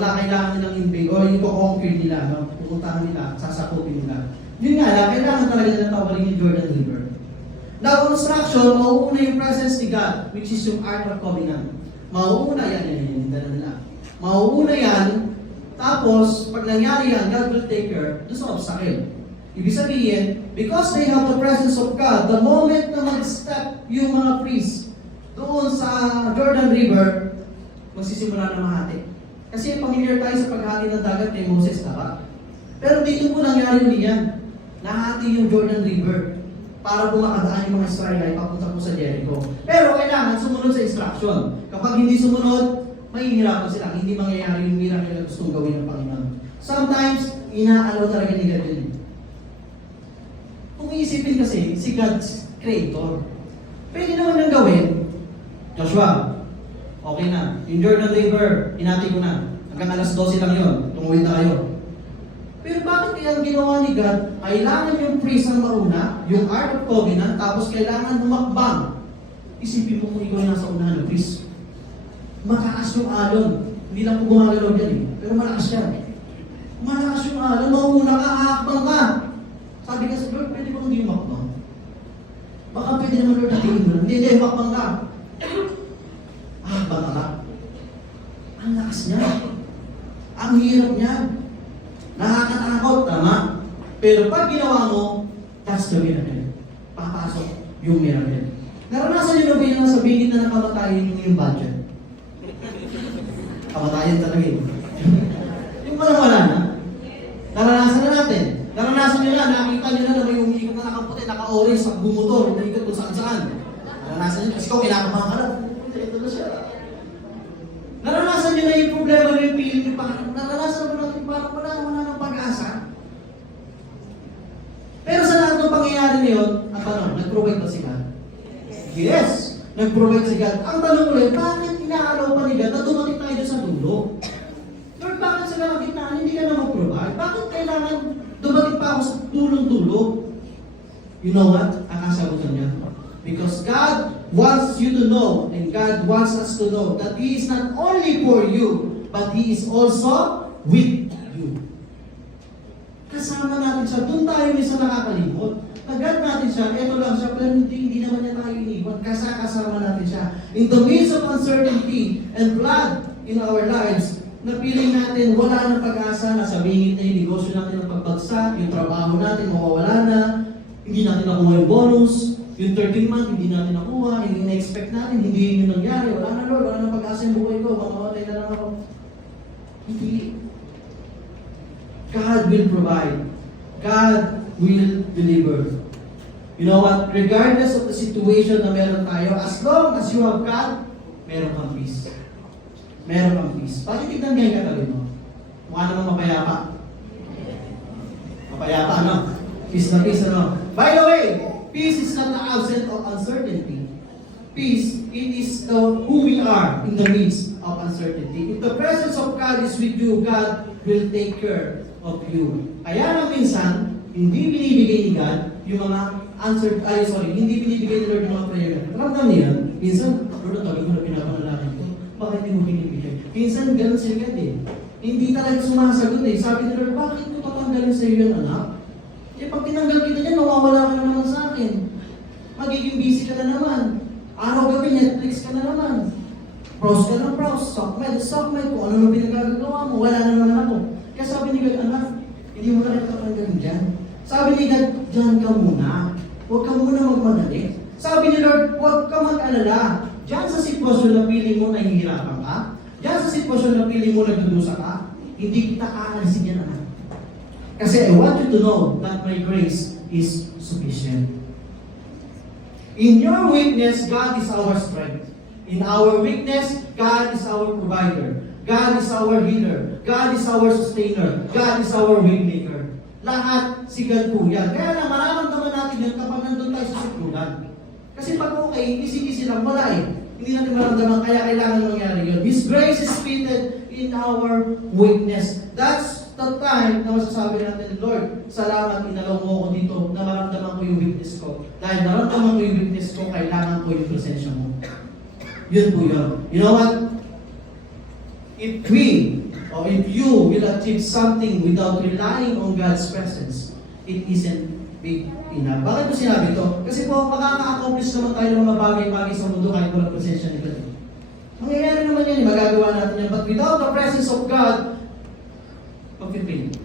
na kailangan nilang invade, o yung conquer nila, no? Pupuntahan nila, sasakupin nila. Yun nga lang, kailangan talaga nila tawarin yung Jordan River. Now, construction, mauuna yung presence ni God, which is yung Ark of Covenant. Mauuna yan, dala nila. Mauuna yan, tapos, pag nangyari yan, God will take care doon sa obstacle. Ibig sabihin, because they have the presence of God, the moment na mag-step yung mga priests doon sa Jordan River, magsisimula na mahati. Kasi familiar tayo sa paghati ng dagat kay Moses, tama? Pero dito po nangyari ulit yan. Nahati yung Jordan River para bumakadaan yung mga Israelite papunta po sa Jericho. Pero kailangan sumunod sa instruction. Kapag hindi sumunod, mahihirapan sila. Hindi mangyayari yung miracle na gustong gawin ng Panginoon. Sometimes, inaalaw talaga ni God yun. Kung iisipin kasi, si God's creator. Pwede naman nang gawin, Joshua, okay na. Yung Jordan River, hinati ko na. Hanggang alas 12 lang yun. Tumuwid na kayo. Pero bakit kaya ang ginawa ni God, kailangan yung priest ang mauna, yung Ark of Covenant, tapos kailangan humakbang. Isipin mo kung ikaw nasa unahan ng priest. Mataas yung alon. Hindi lang po gumagalaw yan eh. Pero malakas yan. Malakas yung alon, mauna ka, hakbang ka. Sabi ka sa Lord, pwede ba hindi humakbang? Baka pwede naman Lord natin mo. Hindi, humakbang ka. Hakbang ka. Ang lakas niya. Ang hirap niya. Nakakatakot, tama? Pero pag ginawa mo, that's the miracle. Papasok yung miracle. Naranasan nyo na ba yung nasa bingit na nakamatayin yung budget? Kamatayan talaga yun. Yung wala na. Naranasan na natin. Naranasan nyo na, nakita nyo na may umiikot na nakaputi, naka-orange, sa bumotor, umiikot kung saan-saan. Naranasan nyo, kasi ikaw kinakabahan ka lang. Ito na siya. Naranasan nyo na yung problema na yung piling nyo, naranasan mo natin parang wala ng pag-asa. Pero sa lahat ng pangyayari na yun, ang tanong, nag-provide ba si God? Yes! Nag-provide si God. Ang tanong ulit, bakit inaaraw pa ni God na dumating tayo sa dulo? Lord, bakit sa kalagitnaan hindi ka na mag-provide? Bakit kailangan dumating pa ako sa tulong-tulo? You know what? Ang kasagutan niya. Because God wants you to know, and God wants us to know, that He is not only for you, but He is also with you. Kasama natin siya. Doon tayo minsan nakakalimot. Agad natin siya, eto lang siya, pero hindi naman niya tayo iniwan. Kasama natin siya. In the midst of uncertainty and flood in our lives, na feeling natin wala nang pag-asa, nasa bingit na yung negosyo natin ng pagbagsak, yung trabaho natin mawawala na, hindi natin nakuha yung bonus, yung 13 month, hindi natin nakuha, hindi na-expect natin, hindi yun yung nangyari, wala na Lord, wala na pag-asa yung buhay ko, mamamatay na lang ako. Hindi. God will provide. God will deliver. You know what? Regardless of the situation na meron tayo, as long as you have God, meron kang peace. Meron kang peace. Pakitignan niya yung katabi mo. Mukha naman mapayapa. Mapayapa, ano? Peace na peace, ano? By the way, peace is not the absence of uncertainty. Peace, it is who we are in the midst of uncertainty. If the presence of God is with you, God will take care of you. Kaya lang minsan, hindi binibigay ni God yung mga hindi binibigay ni Lord yung mga prayer. Ramdam niya, minsan, Lord, ang tagal ko na pinapanalangin ko, bakit hindi mo binibigay? Minsan, ganun siya God eh. Hindi talaga sumasagot eh. Sabi ni Lord, bakit ko tatanggalin sa iyo yung anak? Eh, pag tinanggal kita dyan, mawawala ka na naman sa akin. Magiging busy ka na naman. Araw-gabi, Netflix ka na naman. Browse ka na browse. Sockmed. Kung ano na pinagagagawa mo, wala na naman ako. Kaya sabi ni God, anak, hindi mo na tatanggalin dyan. Sabi ni God, dyan ka muna. Huwag ka muna magmadali. Sabi ni Lord, huwag ka mag-alala. Diyan sa sitwasyon na piling mo nahihirapan ka, diyan sa sitwasyon na piling mo nagdudusa ka, hindi kita aalisin yan, anak. Kasi I want you to know that my grace is sufficient. In your weakness, God is our strength. In our weakness, God is our provider. God is our healer. God is our sustainer. God is our waymaker. Lahat si God po yan. Kaya lang, mararamdaman natin yan kapag nandun tayo sa siklunan. Kasi pag okay, easy lang, wala eh. Hindi natin maramdaman, kaya kailangan mangyari yun. His grace is fitted in our weakness. That's the time na masasabi natin, Lord, salamat, inalaw mo ako dito na maramdaman ko yung weakness ko. Dahil naramdaman ko yung weakness ko, kailangan ko yung presensya mo. Yun po yun. You know what? if we or if you will achieve something without relying on God's presence, it isn't big enough. Bakit ko sinabi ito? Kasi po, makaka-accomplish naman tayo ng mga bagay-bagay sa mundo kahit walang presensya ni God. Mangyayari naman yan, magagawa natin yan. But without the presence of God, magpipil.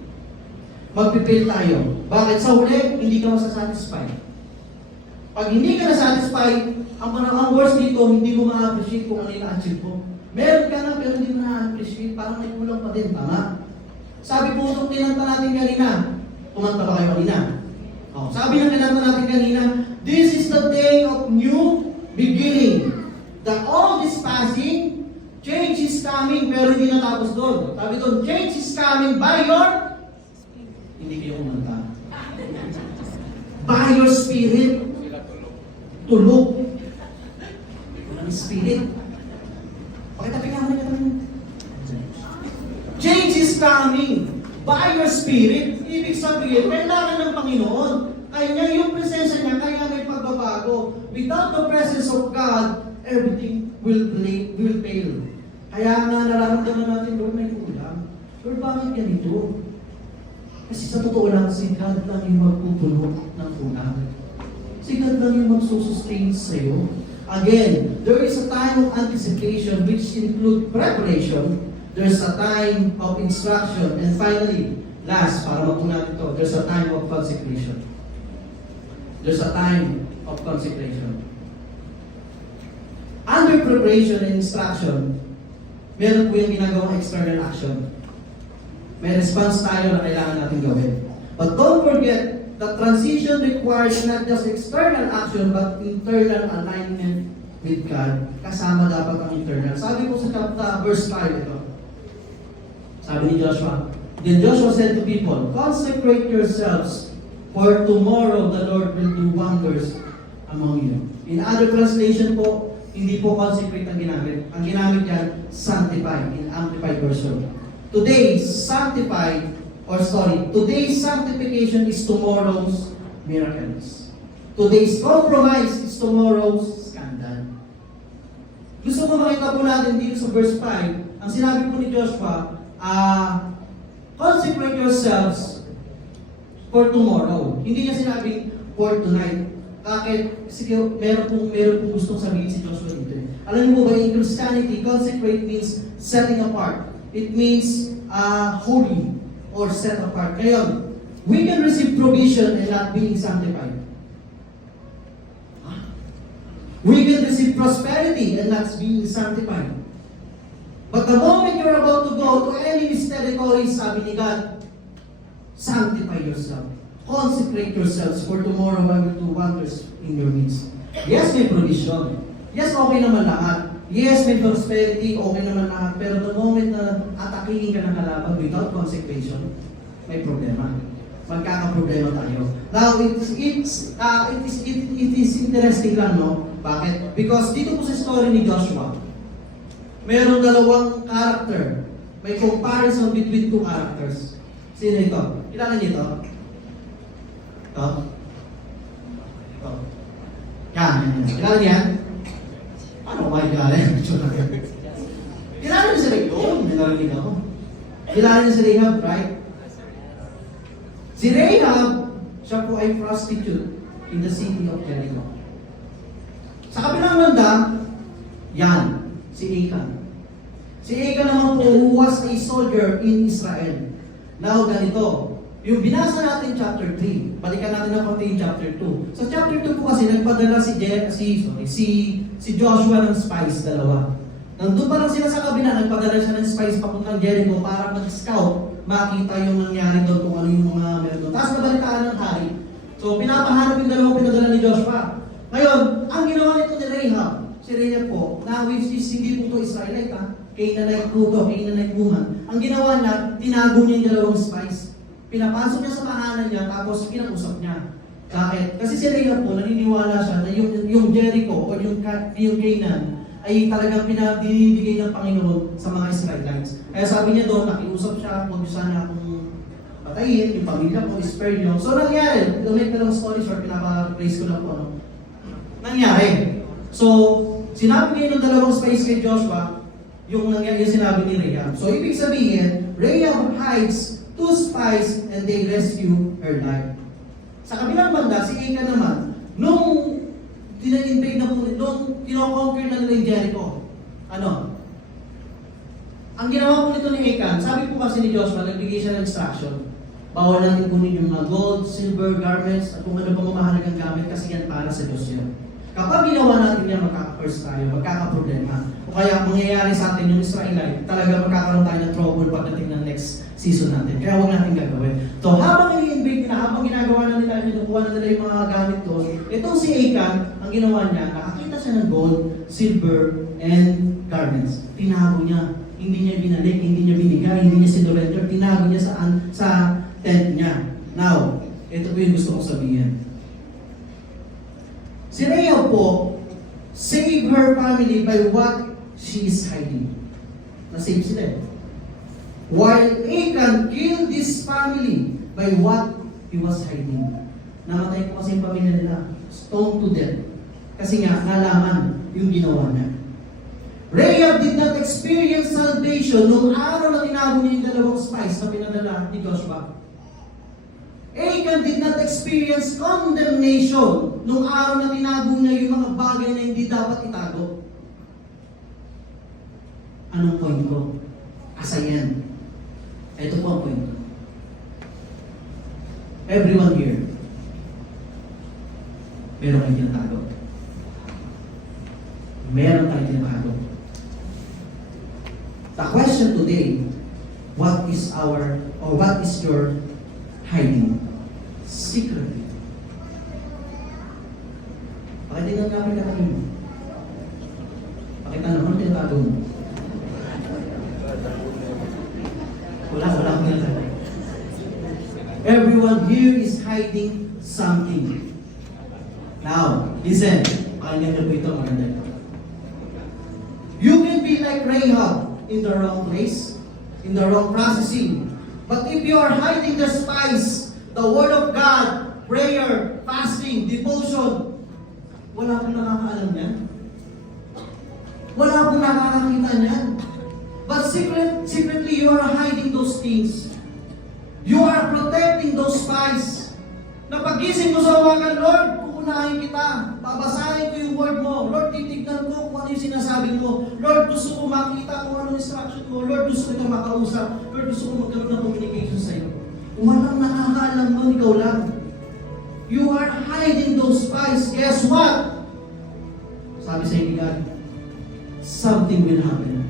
Magpipil tayo. Bakit? Sa huli, hindi ka masasatisfy. Pag hindi ka na-satisfy, ang worst dito, hindi mo ma-appreciate kung ano yung na-achieve mo. Meron ka na, pero hindi mo na-appreciate. Parang may kulang pa din, tama? Sabi po itong tinanta natin kanina. Kumanta ba kayo kanina? Oh, sabi ng kinanta natin kanina, this is the day of new beginning. The old is passing, change is coming, pero hindi natapos doon. Sabi doon, change is coming by your... Hindi kayo kumanta. By your spirit. Tulog. Walang spirit. Pakitabi ka naman. Change is coming by your spirit. Ibig sabihin, kailangan ng Panginoon. Kaya yung presensya niya, kaya may pagbabago. Without the presence of God, everything will fail. Kaya nga nararamdaman natin, Lord, may kulang. Lord, bakit ganito? Kasi sa totoo lang, si God lang yung magpupuno ng kulang. Si God lang yung magsusustain sa'yo. Again, there is a time of anticipation which include preparation. There's a time of instruction. And finally, last, para mapunan ito, there's a time of consecration. There's a time of consecration. Under preparation and instruction, meron po yung ginagawang external action. May response tayo na kailangan natin gawin. But don't forget, the transition requires not just external action, but internal alignment with God. Kasama dapat ang internal. Sabi po sa verse 5 ito. Sabi ni Joshua, then Joshua said to people, consecrate yourselves, for tomorrow the Lord will do wonders among you. In other translation po, hindi po consecrate ang ginamit. Ang ginamit yan, sanctify, in Amplified Version. Today's sanctification is tomorrow's miracles. Today's compromise is tomorrow's scandal. Gusto ko makita po natin dito sa verse 5, ang sinabi po ni Joshua, consecrate yourselves for tomorrow. Hindi niya sinabing for tonight. Bakit? Kasi meron pong gustong sabihin si Joshua dito. Alam niyo ba, in Christianity, consecrate means setting apart. It means holy or set apart. Ngayon, we can receive provision and not being sanctified. We can receive prosperity and not being sanctified. But the moment you're about to go to enemy's territory, sabi ni God, sanctify yourself. Consecrate yourselves, for tomorrow I will do wonders in your midst. Yes, may provision. Yes, okay naman lahat. Yes, may prosperity, okay naman lahat. Pero the moment na atakihin ka ng kalaban without consecration, may problema. Magkakaproblema tayo. Now, it is interesting lang, no? Bakit? Because dito po sa story ni Joshua, mayroong dalawang character. May comparison between two characters. Sino ito? Kilala niyo ito? Ito? Ito. Yan. Kilala niya? Ano ba yung kilala? Kilala niyo si Rahab? May narinig ako. Kilala niyo si Rahab, right? Si Rahab, siya po ay prostitute in the city of Jericho. Sa kabilang banda, yan, si Achan. Si Achan naman po who was a soldier in Israel. Now, ganito. Yung binasa natin chapter 3, balikan natin na konti yung chapter 2. Sa chapter 2 po kasi nagpadala si Joshua ng spies, dalawa. Nandun pa lang sila sa kabila, nagpadala siya ng spies papuntang Jericho para mag-scout, makita yung nangyari doon kung ano yung mga meron doon. Tapos nabalitaan ng hari. So pinapahanap yung dalawang pinadala ni Joshua. Ngayon, ang ginawa nito ni Rahab, si Rahab po, na which is hindi po ito Israelite ha, Canaanite po ito, Canaanite woman. Ang ginawa niya, tinago niya yung dalawang spies. Pinapasok niya sa tahanan niya, tapos kinag-usap niya. Bakit? Kasi si Rahab po, naniniwala siya na yung Jericho o yung Canaan ay talagang binibigay ng Panginoon sa mga Israelites. Kaya sabi niya doon, nakiusap siya, huwag niyo sana akong patayin, yung pamilya ko, spare niyo. So nangyari, make na lang story short, pinapa-praise ko lang po. Ano? Nangyari. So, sinabi niya ng dalawang spies kay Joshua, yung sinabi ni Rahab. So, ibig sabihin, Rahab hides two spies and they rescue her life. Sa kabilang banda, si Achan naman, nung tina-invade na po, nung kinoconquer na nila yung Jericho, ang ginawa po nito ni Achan, sabi po kasi ni Joshua, nagbigay siya ng instruction. Bawal natin kunin yung mga gold, silver, garments, at kung ano pa mamahalagang gamit kasi yan para sa Diyos yun. Kapag ginawa natin yan, magkaka-curse tayo, magkaka-problema. O kaya mangyayari sa atin yung Israelite, talaga magkakaroon tayo ng trouble pagdating ng next season natin. Kaya huwag natin gagawin. So habang i-invade nila, habang ginagawa na nila, kinukuha na nila yung mga gamit doon, itong si Achan, ang ginawa niya, nakakita siya ng gold, silver, and garments. Tinago niya. Hindi niya binalik, hindi niya binigay, hindi niya sinurrender, tinago niya sa tent niya. Now, ito po yung gusto kong sabihin. Si Rahab po, save her family by what she is hiding. Na-save sila eh. While Achan killed this family by what he was hiding. Namatay po kasi yung pamilya nila. Stoned to death. Kasi nga, nalaman yung ginawa niya. Rahab did not experience salvation nung araw na tinago niya yung dalawang spies na pinadala ni Joshua. Achan did not experience condemnation nung araw na tinago niya yung mga bagay na hindi dapat itago. Anong point ko? Asayan. Ito po ang point ko. Everyone here, meron kayong tinatago. Meron kayong tinatago. The question today, what is your hiding? Secretly. Pakitingnan namin na kanino. Pakita naman tinatago mo. Wala akong tinatago. Everyone here is hiding something. Now, listen. Pakinggan niyo po ito, maganda ito. You can be like Rahab in the wrong place, in the wrong processing. But if you are hiding the spice, the word of God, prayer, fasting, devotion, wala pong nakakaalam yan. Wala pong nakakakita niyan. But secretly, you are hiding those things. You are protecting those spies. Na pagising mo sa umaga, Lord, pupunahin kita. Babasahin ko yung word mo. Lord, titignan ko kung ano yung sinasabi mo. Lord, gusto ko makita kung ano yung instruction mo. Lord, gusto ko makausap. Lord, gusto ko magkaroon ng communication sa iyo. Walang nakakaalam mo, ikaw lang. You are hiding those spies. Guess what? Sabi sa iyo, God, something will happen.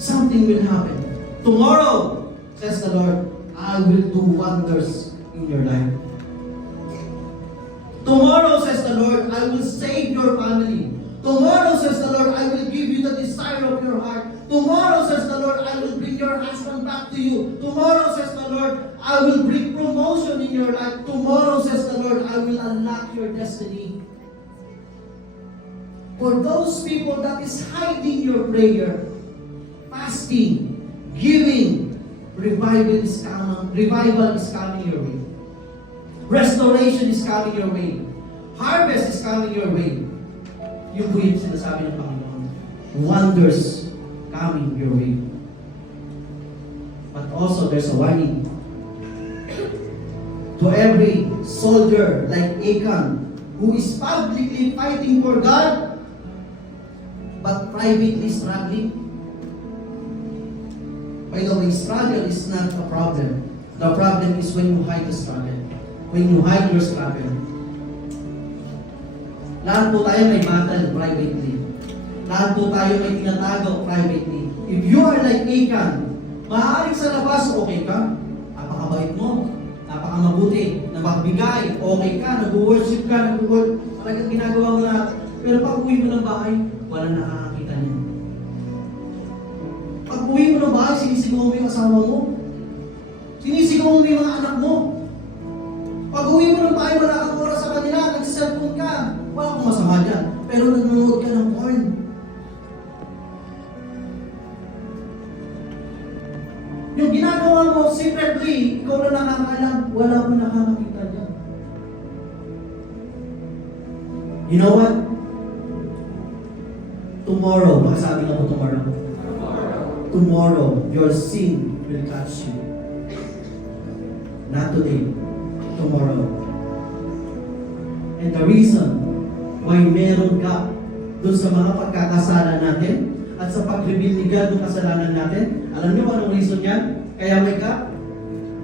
Something will happen. Tomorrow, says the Lord, I will do wonders in your life. Tomorrow, says the Lord, I will save your family. Tomorrow, says the Lord, I will give you the desire of your heart. Tomorrow, says the Lord, I will bring your husband back to you. Tomorrow, says the Lord, I will bring promotion in your life. Tomorrow, says the Lord, I will unlock your destiny. For those people that is hiding your prayer, fasting, giving, revival is coming your way. Restoration is coming your way. Harvest is coming your way. Yung po yung sinasabi ng Panginoon. Wonders coming your way. But also there's a warning. To every soldier like Achan, who is publicly fighting for God, but privately struggling. By the way, struggle is not a problem. The problem is when you hide the struggle. When you hide your struggle. Lahat po tayo may battle privately. Lahat po tayo may tinatago privately. If you are like Achan, maaaring sa labas, okay ka. Napakabait mo. Napakamabuti. Napagbigay. Okay ka. Nag-worship ka. Talagang ginagawa mo na. Pero pag uwi mo ng bahay, walang nakakakita niya. Pag uwi mo ng bahay, sinisigaw mo yung asawa mo. Sinisigaw mo yung mga anak mo. Pag uwi mo ng bahay, wala kang oras sa kanila, nagsiselfone ka. Wala akong masama dyan. Pero nanonood ka ng porn. Yung ginagawa mo secretly, ikaw na nakakaalam, wala mo nakakakita dyan. You know what? Tomorrow, baka sabi nga po tomorrow, tomorrow your sin will catch you. Not today, tomorrow. And the reason why meron gap dun sa mga pagkakasala natin at sa pag-reveal ni God ng kasalanan natin, alam niyo kung anong reason yan? Kaya may gap?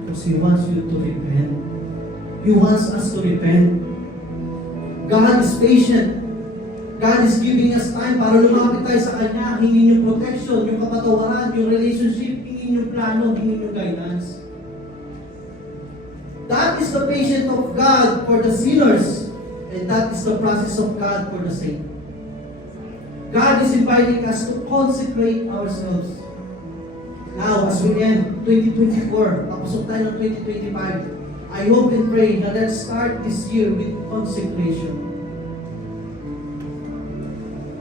Because He wants you to repent. He wants us to repent. God is patient. God is giving us time para lumapit tayo sa Kanya, hingin yung protection, yung kapatawaran, yung relationship, hingin yung plano, hingin yung guidance. That is the patience of God for the sinners, and that is the process of God for the saint. God is inviting us to consecrate ourselves. Now, as we end 2024, tapos tayo ng 2025, I hope and pray na let's start this year with consecration.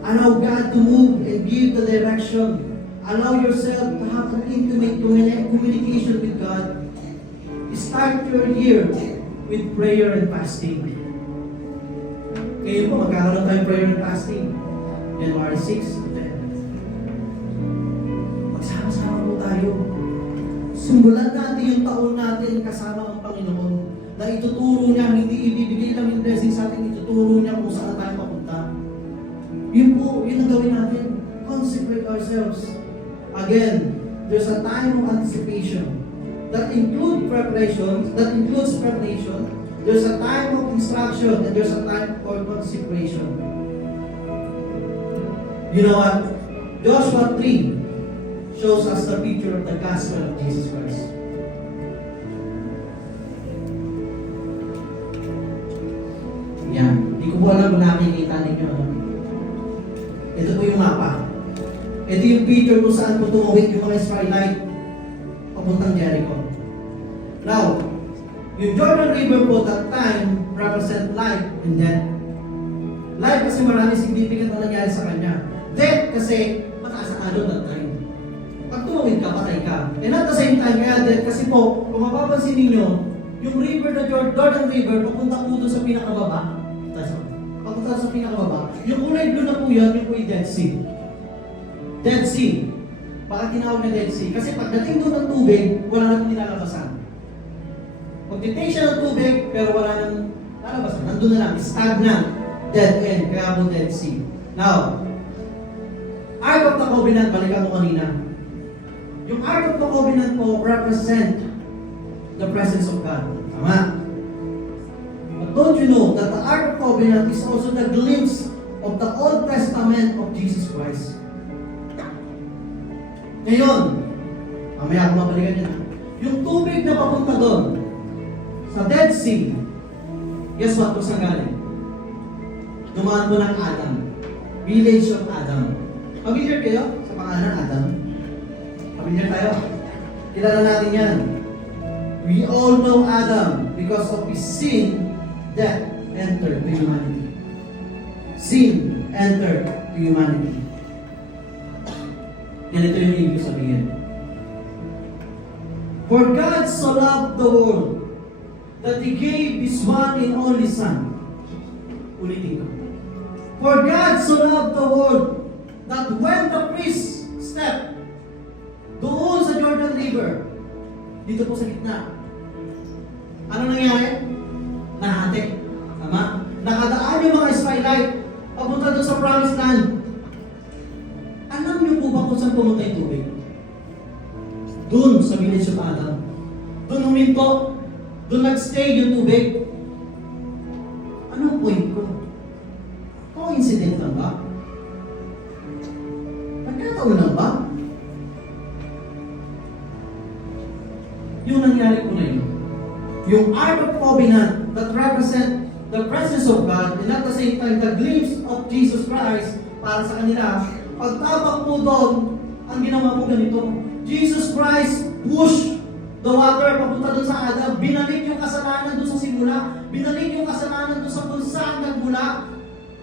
Allow God to move and give the direction. Allow yourself to have an intimate communication with God. Start your year with prayer and fasting. Ngayon po, magkakaroon tayo prayer and fasting. January 6 to 10. Magsama-sama po tayo. Simulan natin yung taon natin kasama ang Panginoon. Na ituturo niya, hindi ibibigay lang yung blessing sa atin, ituturo niya kung saan tayo papunta. Yun po, yun ang gawin natin. Consecrate ourselves. Again, there's a time of anticipation. That includes preparation. There's a time of instruction, and there's a time for consecration. You know what? Joshua 3 shows us the picture of the gospel of Jesus Christ. Yan. Hindi ko po alam kung nakikita ninyo. Ito po yung mapa. Ito yung picture kung saan po tumawid yung mga Israelite papuntang Jericho. Now, yung Jordan River po that time represent life and death. Life kasi marami significant na nangyari sa kanya. Death kasi mataas ang alon that time. Pag tumawid ka, patay ka. And at the same time, kaya death kasi po, kung mapapansin ninyo, yung river na Jordan River, papunta po doon sa pinakababa. Papunta sa pinakababa. Yung kulay blue na po yan, yung po yung Dead Sea. Dead Sea. Bakit tinawag na Dead Sea? Kasi pagdating doon ng tubig, wala nang nilalabasan. Magtitake siya ng tubig, pero wala nang lalabasan. Nandun na lang, stagnant, dead end, kaya po Dead Sea. Now, Ark of the Covenant, balikan mo kanina. Yung Ark of the Covenant po represent the presence of God. Tama? But don't you know that the Ark of Covenant is also the glimpse of the Old Testament of Jesus Christ? Ngayon, mamaya ako mabalikan yan. Yung tubig na papunta doon, sa Dead Sea, guess what po sa galing? Dumaan po ng Adam. Village of Adam. Familiar kayo sa pangalan Adam? Familiar tayo? Kilala natin yan. We all know Adam because of his sin, death entered to humanity. Sin entered to humanity. Ganito yung ibig sabihin. For God so loved the world that He gave His one and only Son. Ulitin ko. For God so loved the world that when the priest stepped doon sa Jordan River, dito po sa gitna, ano nangyari? Nahati. Tama? Nakadaan yung mga Israelite papunta doon sa Promised Land. Alam niyo po ba kung saan pumunta yung tubig? Doon sa village of Adam. Doon huminto. Doon nag-stay yung tubig. Anong point ko? Coincident lang ba? Nagkataon lang ba? Yung nangyari ko na yun. Yung Ark of Covenant that represent the presence of God and at the same time the glimpse of Jesus Christ para sa kanila. Pagtabak po doon, ang ginawa po ganito. Jesus Christ pushed the water papunta doon sa Adam. Binalik yung kasalanan doon sa simula. Binalik yung kasalanan doon sa kung saan nagmula.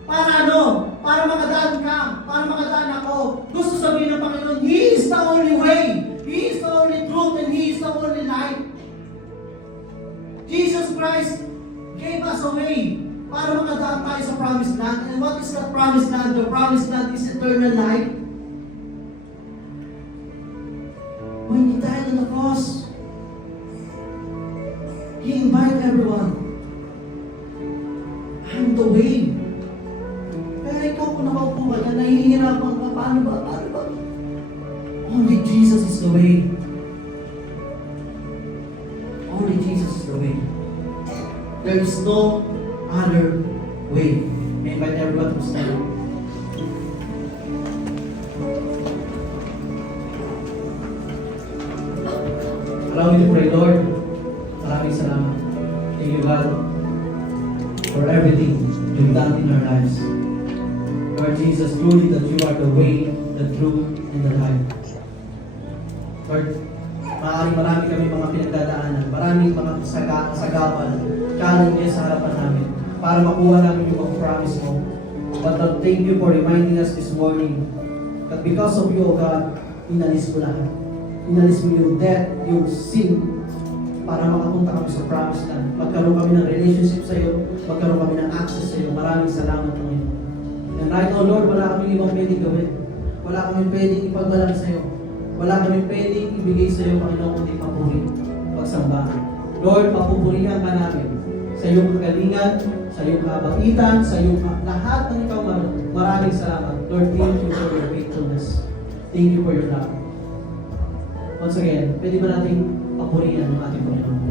Para ano? Para makadaan ka. Para makadaan ako. Gusto sabihin ng Panginoon, He is the only way. He is the only truth and He is the only life. Jesus Christ gave us a way para makadaan tayo sa Promised Land. And what is the Promised Land? The Promised Land is eternal life. when He died on the cross, He invited everyone. I'm the way. Kaya ikaw kung nakaupo ka dyan, nahihirapan ka, paano ba? Only Jesus is the way. Only Jesus is the way. There is no other way. May invite everyone to stand. Allow me to pray, Lord. Maraming salamat. Thank you, God, for everything you've done in our lives. Lord Jesus, truly that you are the way, the truth, and the life. Lord, maaaring marami kami mga pinagdadaanan, maraming mga kasagapan, challenges sa harapan namin para makuha namin yung mga promise mo. But Lord, thank you for reminding us this morning that because of you, O God, inalis mo lahat. Inalis mo yung death, yung sin, para makapunta kami sa promise land. Magkaroon kami ng relationship sa iyo, magkaroon kami ng access sa iyo. Maraming salamat, Panginoon. And right now, Lord, wala kami ibang pwedeng gawin. Wala kami pwedeng ipagmalaki sa iyo. Wala kami pwedeng ibigay sa iyo, Panginoon, kundi papuri, pagsambahan. Lord, papupurihan ka namin sa iyong kagalingan, sa iyong kabaitan, sa iyong lahat ng ikaw marunong. Maraming salamat. Lord, thank you for your faithfulness. Thank you for your love. Once again, pwede ba nating papurihan ang ating Panginoon?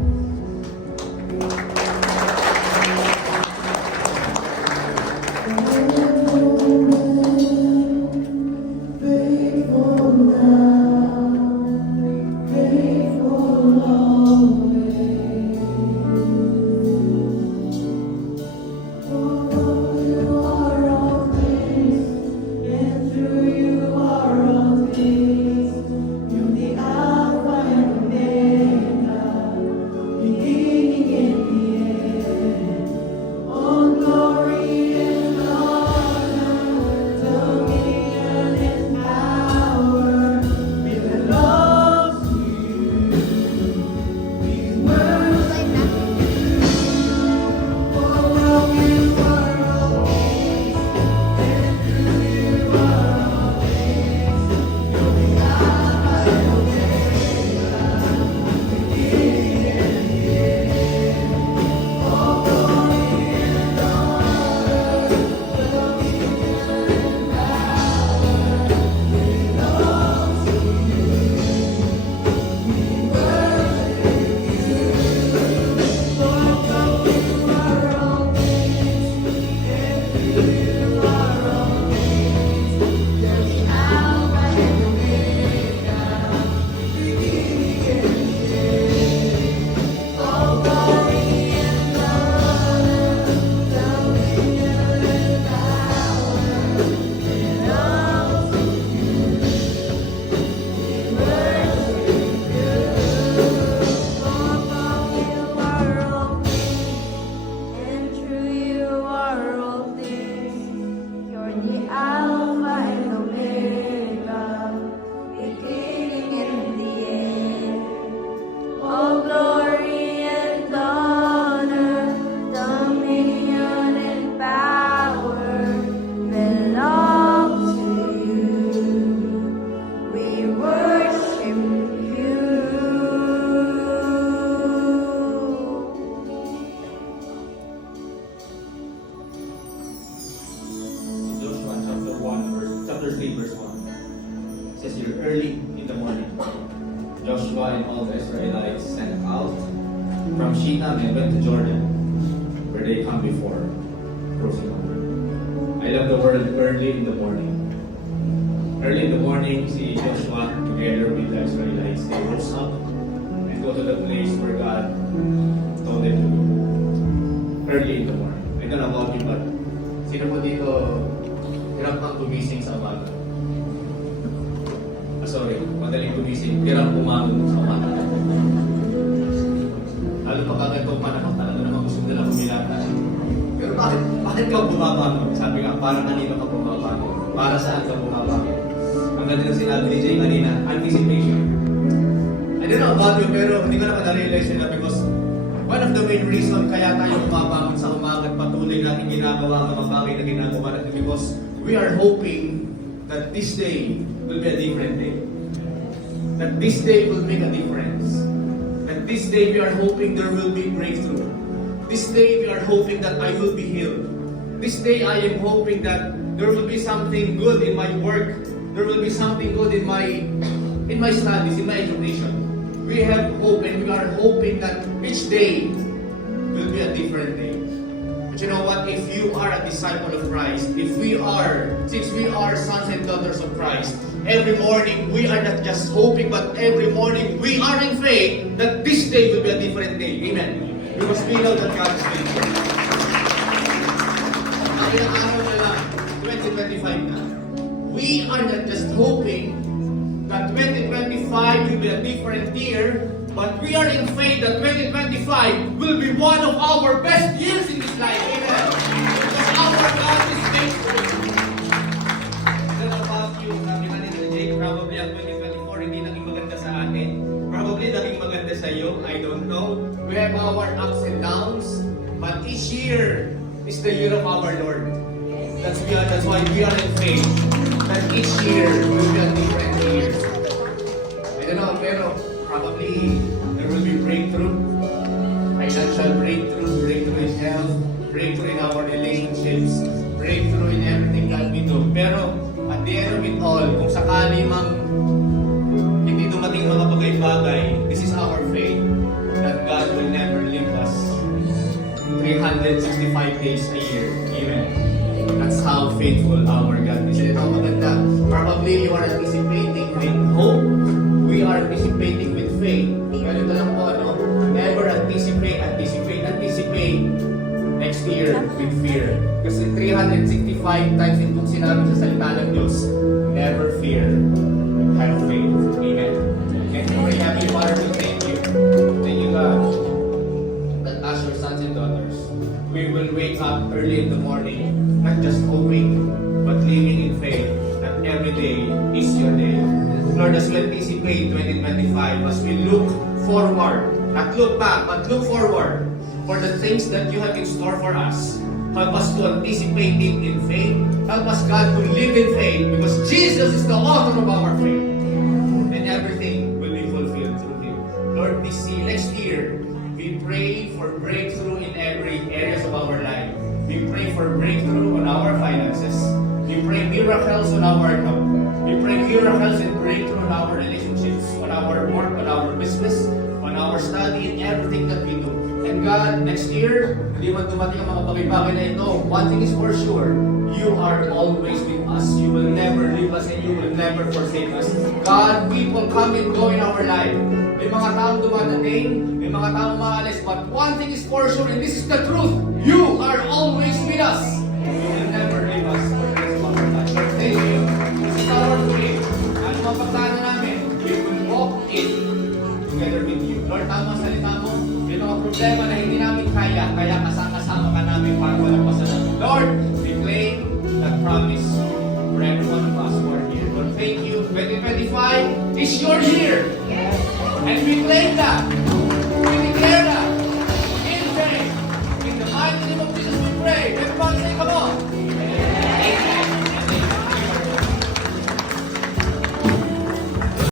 Joshua and all the Israelites sent out from Shittim and went to Jordan, where they come before crossing over. I love the word early in the morning. Early in the morning, si Joshua, together with the Israelites, they rose up and go to the place where God told them to go. Early in the morning. I don't know about you, but sino po dito hirap kang gumising sa umaga? Madaling gumising, hirap bumangon sa umaga. Lalo pa kagad panahon, talaga naman gusto nila kumilata. Pero bakit ka bumabangon? Sabi nga, para kanino ka bumabangon? Para saan ka bumabangon? Ang ganda ng sinabi ni Jay kanina, anticipation. I don't know about you, pero hindi ko na realize nila because one of the main reason kaya tayo bumabangon sa umaga at patuloy natin ginagawa ang mga bagay na ginagawa natin because we are hoping that this day will be a different day. that this day will make a difference. That this day we are hoping there will be breakthrough. This day we are hoping that I will be healed. This day I am hoping that there will be something good in my work. There will be something good in my studies, in my education. We have hope and we are hoping that each day will be a different day. But you know what? If you are a disciple of Christ, since we are sons and daughters of Christ, every morning we are not just hoping, but every morning we are in faith that this day will be a different day. Amen. Because we know that God is faithful. Ang ilang araw na lang, 2025 na. We are not just hoping that 2025 will be a different year, but we are in faith that 2025 will be one of our best years in this life. Amen. Because our God is faithful. I don't know about you, sabi nga nila Jake, probably ang 2024 hindi naging maganda sa atin. Probably naging maganda sa iyo. I don't know. We have our ups and downs, but each year is the year of our Lord. That's why we are in faith that each year will be a different year. I don't know, pero probably there will be breakthrough, financial breakthrough, breakthrough in health, breakthrough in our relationships, breakthrough in everything that we do. Pero at the end of it all, kung sakali mang hindi dumating mga bagay-bagay, this is our faith that God will never leave us 365 days a year. Amen. That's how faithful our God is. Ito maganda. Probably you are anticipating with hope. We are anticipating with faith. Ganito lang po, ano? Never anticipate next year with fear. Kasi 365 times itong sinabi sa salita ng Diyos, never fear, have faith. Amen. And pray, Heavenly Father, we thank you. Thank you, God, that as your sons and daughters, we will wake up early in the morning, not just hoping, but living in faith that every day is your day. Lord, as we anticipate 2025, as we look forward, not look back, but look forward for the things that you have in store for us. Help us to anticipate it in faith. Help us, God, to live in faith because Jesus is the author of our faith. And everything will be fulfilled through Him. Lord, next year, we pray for breakthrough in every areas of our life. We pray for breakthrough on our finances. We pray miracles on our health. We pray miracles and breakthrough on our relationships, on our work, on our business, on our study, and everything that we do. And God, next year, hindi man dumating ang mga bagay-bagay na ito, one thing is for sure, you are always with us. You will never leave us and you will never forsake us. God, people come and go in our life. May mga taong dumadating, may mga taong maalis, but one thing is for sure, and this is the truth, you are always with us. You will never leave us for the rest of our life. Lord, thank you. This is our faith. Ano mga pagdaan namin, we will walk in together with you. Lord, tama ang salita mo, may mga problema na hindi namin kaya kasama ka namin para walang pasanan. Lord, we claim that promise for every one of us who are here. Lord, thank you. 2025 is your year. And we claim that.